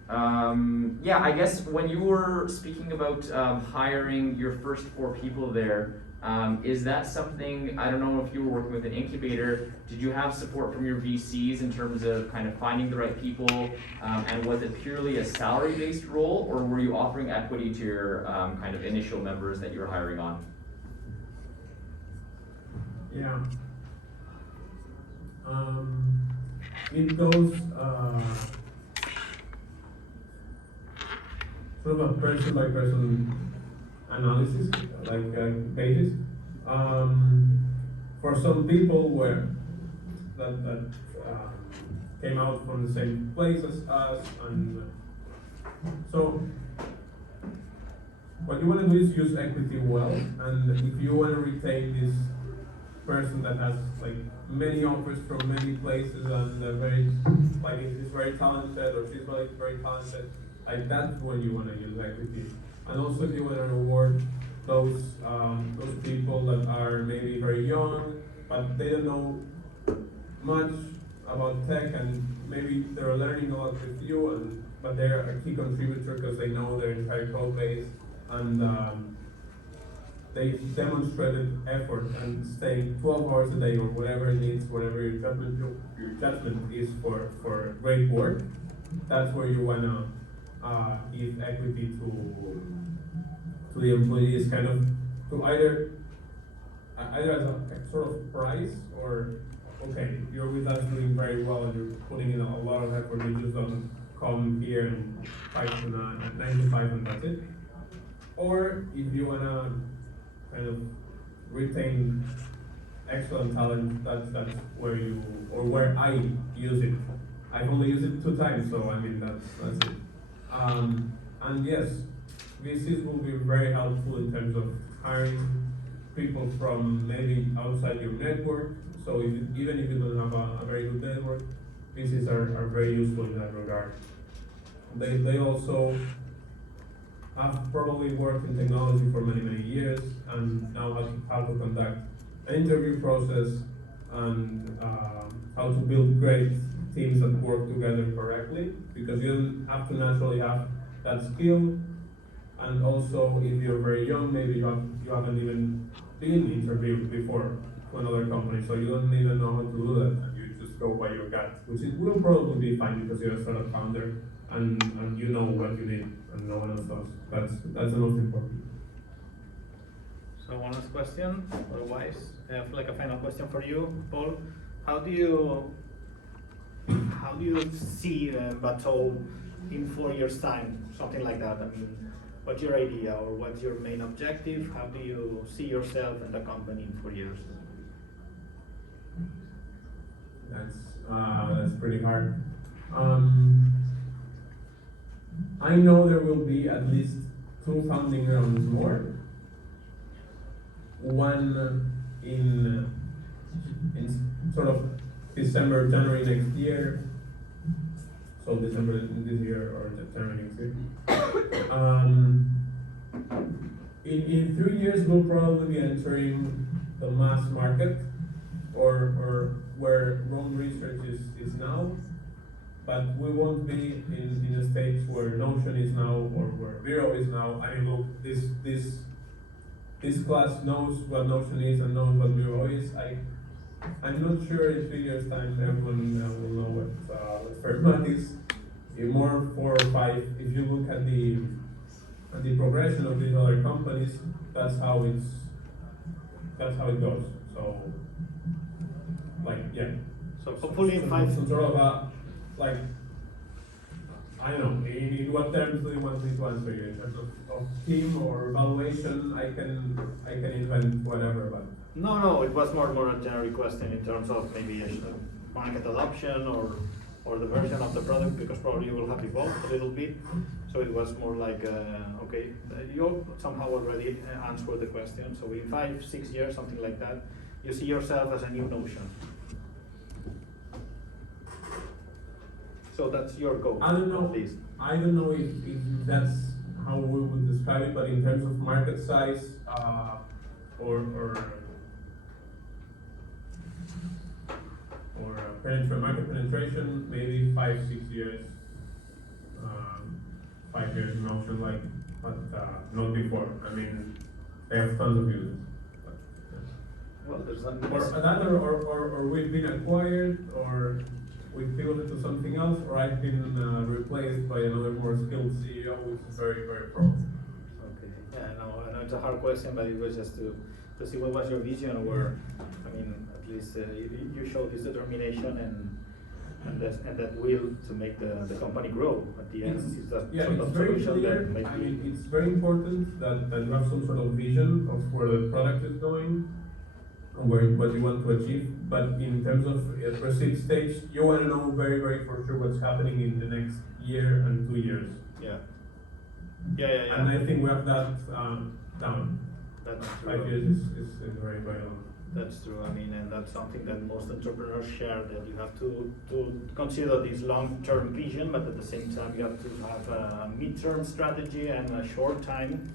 Yeah, I guess when you were speaking about hiring your first 4 people there, is that something, I don't know if you were working with an incubator, did you have support from your VCs in terms of kind of finding the right people, and was it purely a salary-based role, or were you offering equity to your kind of initial members that you were hiring on? Yeah. It goes sort of a person by person analysis, like pages. For some people where that came out from the same place as us, and so what you want to do is use equity well, and if you want to retain this person that has like many offers from many places and very like is very talented or she's very talented, like that's when you want to use equity. And also if you want to reward those people that are maybe very young but they don't know much about tech and maybe they're learning a lot with you, but they're a key contributor because they know their entire code base and they demonstrated effort and staying 12 hours a day or whatever it needs, whatever your judgment is for great work. That's where you wanna give equity to the employees, kind of to either as a sort of prize or okay, you're with us doing very well and you're putting in a lot of effort. You just don't come here and fight to 9 to 5 and that's it. Or if you wanna kind of retain excellent talent, that's where you, or where I use it. I've only used it 2 times, so I mean that's it. And yes, VCs will be very helpful in terms of hiring people from maybe outside your network. So even if you don't have a very good network, VCs are very useful in that regard. They also have probably worked in technology for many years and now how to conduct an interview process and how to build great teams that work together correctly, because you don't have to naturally have that skill. And also if you're very young, maybe you haven't even been interviewed before to another company, so you don't even know how to do that, and you just go by your gut, which will probably be fine because you're a startup founder and you know what you need and no one else does. That's the most important. So one last question, otherwise I have like a final question for you, Paul. How do you see Bateau in 4 years' time, something like that? I mean, what's your idea or what's your main objective? How do you see yourself and the company in 4 years? That's pretty hard. I know there will be at least 2 founding rounds more. One in sort of December, January next year. So December this year or January next year. In 3 years, we'll probably be entering the mass market, or where Rome research is now, but we won't be in a stage where Notion is now or where Vero is now. I mean, look, this class knows what Notion is and knows what Vero is. I'm not sure in 3 years' time everyone will know what Fermat is. In more 4 or 5, if you look at the progression of these other companies, that's how it goes. So, like, yeah. So hopefully in 5. Some sort of a, like, I don't know, in what terms do you want me to answer you? In terms of team or valuation, I can invent whatever, but. No, it was more a general question in terms of maybe market adoption or the version of the product, because probably you will have evolved a little bit. So it was more like, okay, you somehow already answered the question. So in 5-6 years, something like that, you see yourself as a new Notion. So that's your goal. I don't know. At least. I don't know if that's how we would describe it, but in terms of market size, or market penetration, maybe 5-6 years. 5 years in Notion, like, but not before. I mean, they have tons of users. But, yeah. Well, there's or we've been acquired, or we pivoted to something else, or I've been replaced by another more skilled CEO, which is very, very probable. Okay. Yeah, I know it's a hard question, but it was just to see what was your vision, or, I mean, at least you showed this determination and that will to make the company grow at the end. Is that sort It's of very solution clear. that might I be- mean, it's very important that you have some sort of vision of where the product is going, and what you want to achieve. But in terms of proceed stage, you want to know very, very for sure what's happening in the next year and 2 years. Yeah. And I think we have that down. That's 5 true. years is very, very long. That's true. I mean, and that's something that most entrepreneurs share, that you have to consider this long-term vision, but at the same time you have to have a mid-term strategy and a short-time,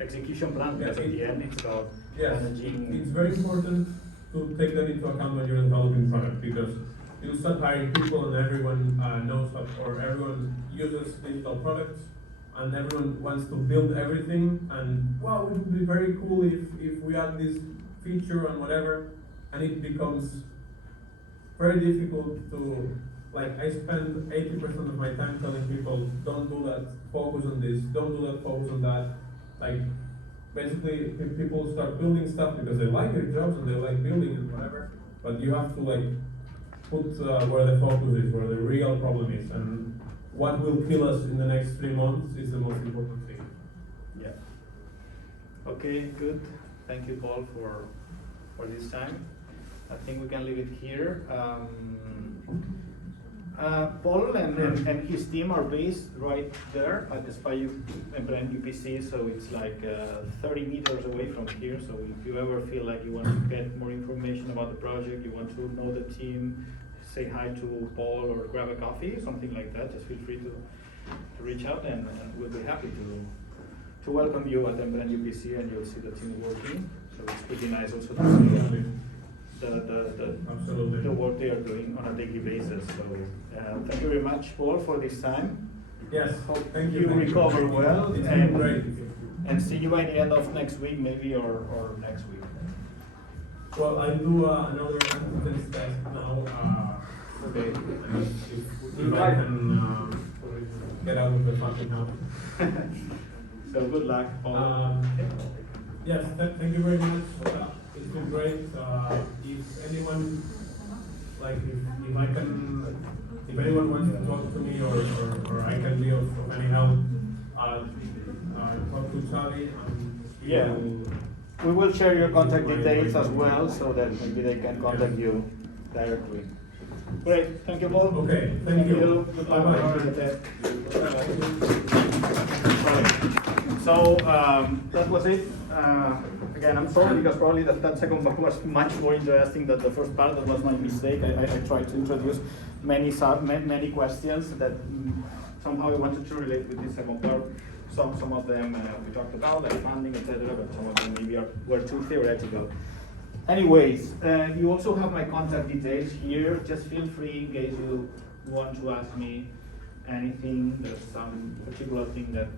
execution plan. Because at the end, it's about managing. It's very important to take that into account when you're developing product, because you start hiring people and everyone knows how, or everyone uses digital products, and everyone wants to build everything, and wow, it would be very cool if we add this feature and whatever, and it becomes very difficult to, like, I spend 80% of my time telling people, don't do that, focus on this, don't do that, focus on that. Like, basically, if people start building stuff because they like their jobs and they like building and whatever, but you have to, like, put where the focus is, where the real problem is, and what will kill us in the next 3 months is the most important thing. Yeah. Okay, good. Thank you, Paul, for this time. I think we can leave it here. Paul and his team are based right there at the Emprèn UPC, so it's like 30 meters away from here. So if you ever feel like you want to get more information about the project, you want to know the team, say hi to Paul or grab a coffee, something like that, just feel free to reach out, and we'll be happy to welcome you at Emprèn UPC, and you'll see the team working. So it's pretty nice also to see the work they are doing on a daily basis. So thank you very much, Paul, for this time. Yes, Hope thank you. you recover well, It's been and great. and see you by the end of next week, maybe, or next week. Well, I do another competence test now. Okay. If I can get out of the fucking house. So good luck. Yes, thank you very much. It's been great. If anyone, like, if anyone wants to talk to me or I can be of any help, talk to Xavi. Yeah. We will share your contact details as well, so that maybe they can contact you directly. Great, thank you, Paul. Okay, thank you. Goodbye. Bye-bye. So that was it. Again, I'm sorry because probably that second part was much more interesting than the first part. That was my mistake. I tried to introduce many questions that somehow I wanted to relate with this second part. Some of them we talked about, like funding, etc., but some of them maybe were too theoretical. Anyways, you also have my contact details here. Just feel free in case you want to ask me anything. There's some particular thing that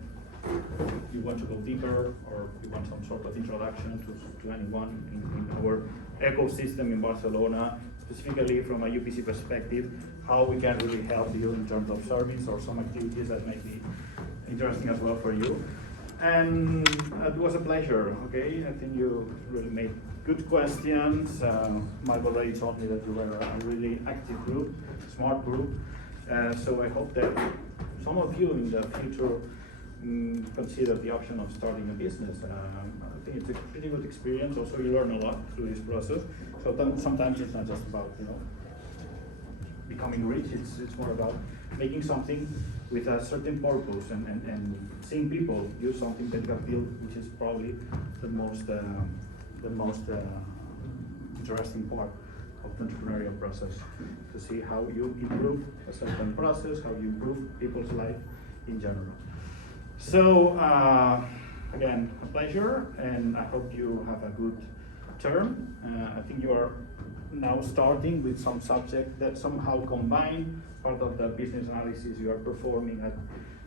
you want to go deeper, or you want some sort of introduction to anyone in our ecosystem in Barcelona, specifically from a UPC perspective, how we can really help you in terms of service or some activities that might be interesting as well for you. And it was a pleasure, okay? I think you really made good questions. Mike already told me that you were a really active group, smart group. So I hope that some of you in the future consider the option of starting a business. I think it's a pretty good experience. Also, you learn a lot through this process. So sometimes it's not just about, becoming rich. It's more about making something with a certain purpose and seeing people use something that you have built, which is probably the most interesting part of the entrepreneurial process, to see how you improve a certain process, how you improve people's life in general. So again, a pleasure, and I hope you have a good term. I think you are now starting with some subject that somehow combine part of the business analysis you are performing at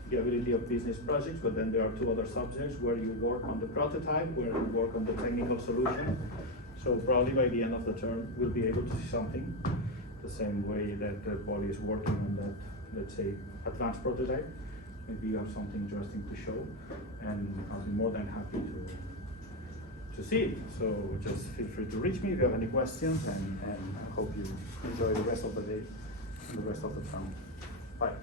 the ability of business projects, but then there are two other subjects where you work on the prototype, where you work on the technical solution. So probably by the end of the term, we'll be able to see something the same way that Paul is working on that, let's say, advanced prototype. Maybe you have something interesting to show, and I'll be more than happy to see it. So just feel free to reach me if you have any questions, and I hope you enjoy the rest of the day and the rest of the term. Bye.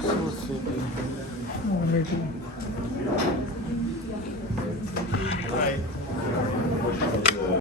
So sleepy. Oh, maybe.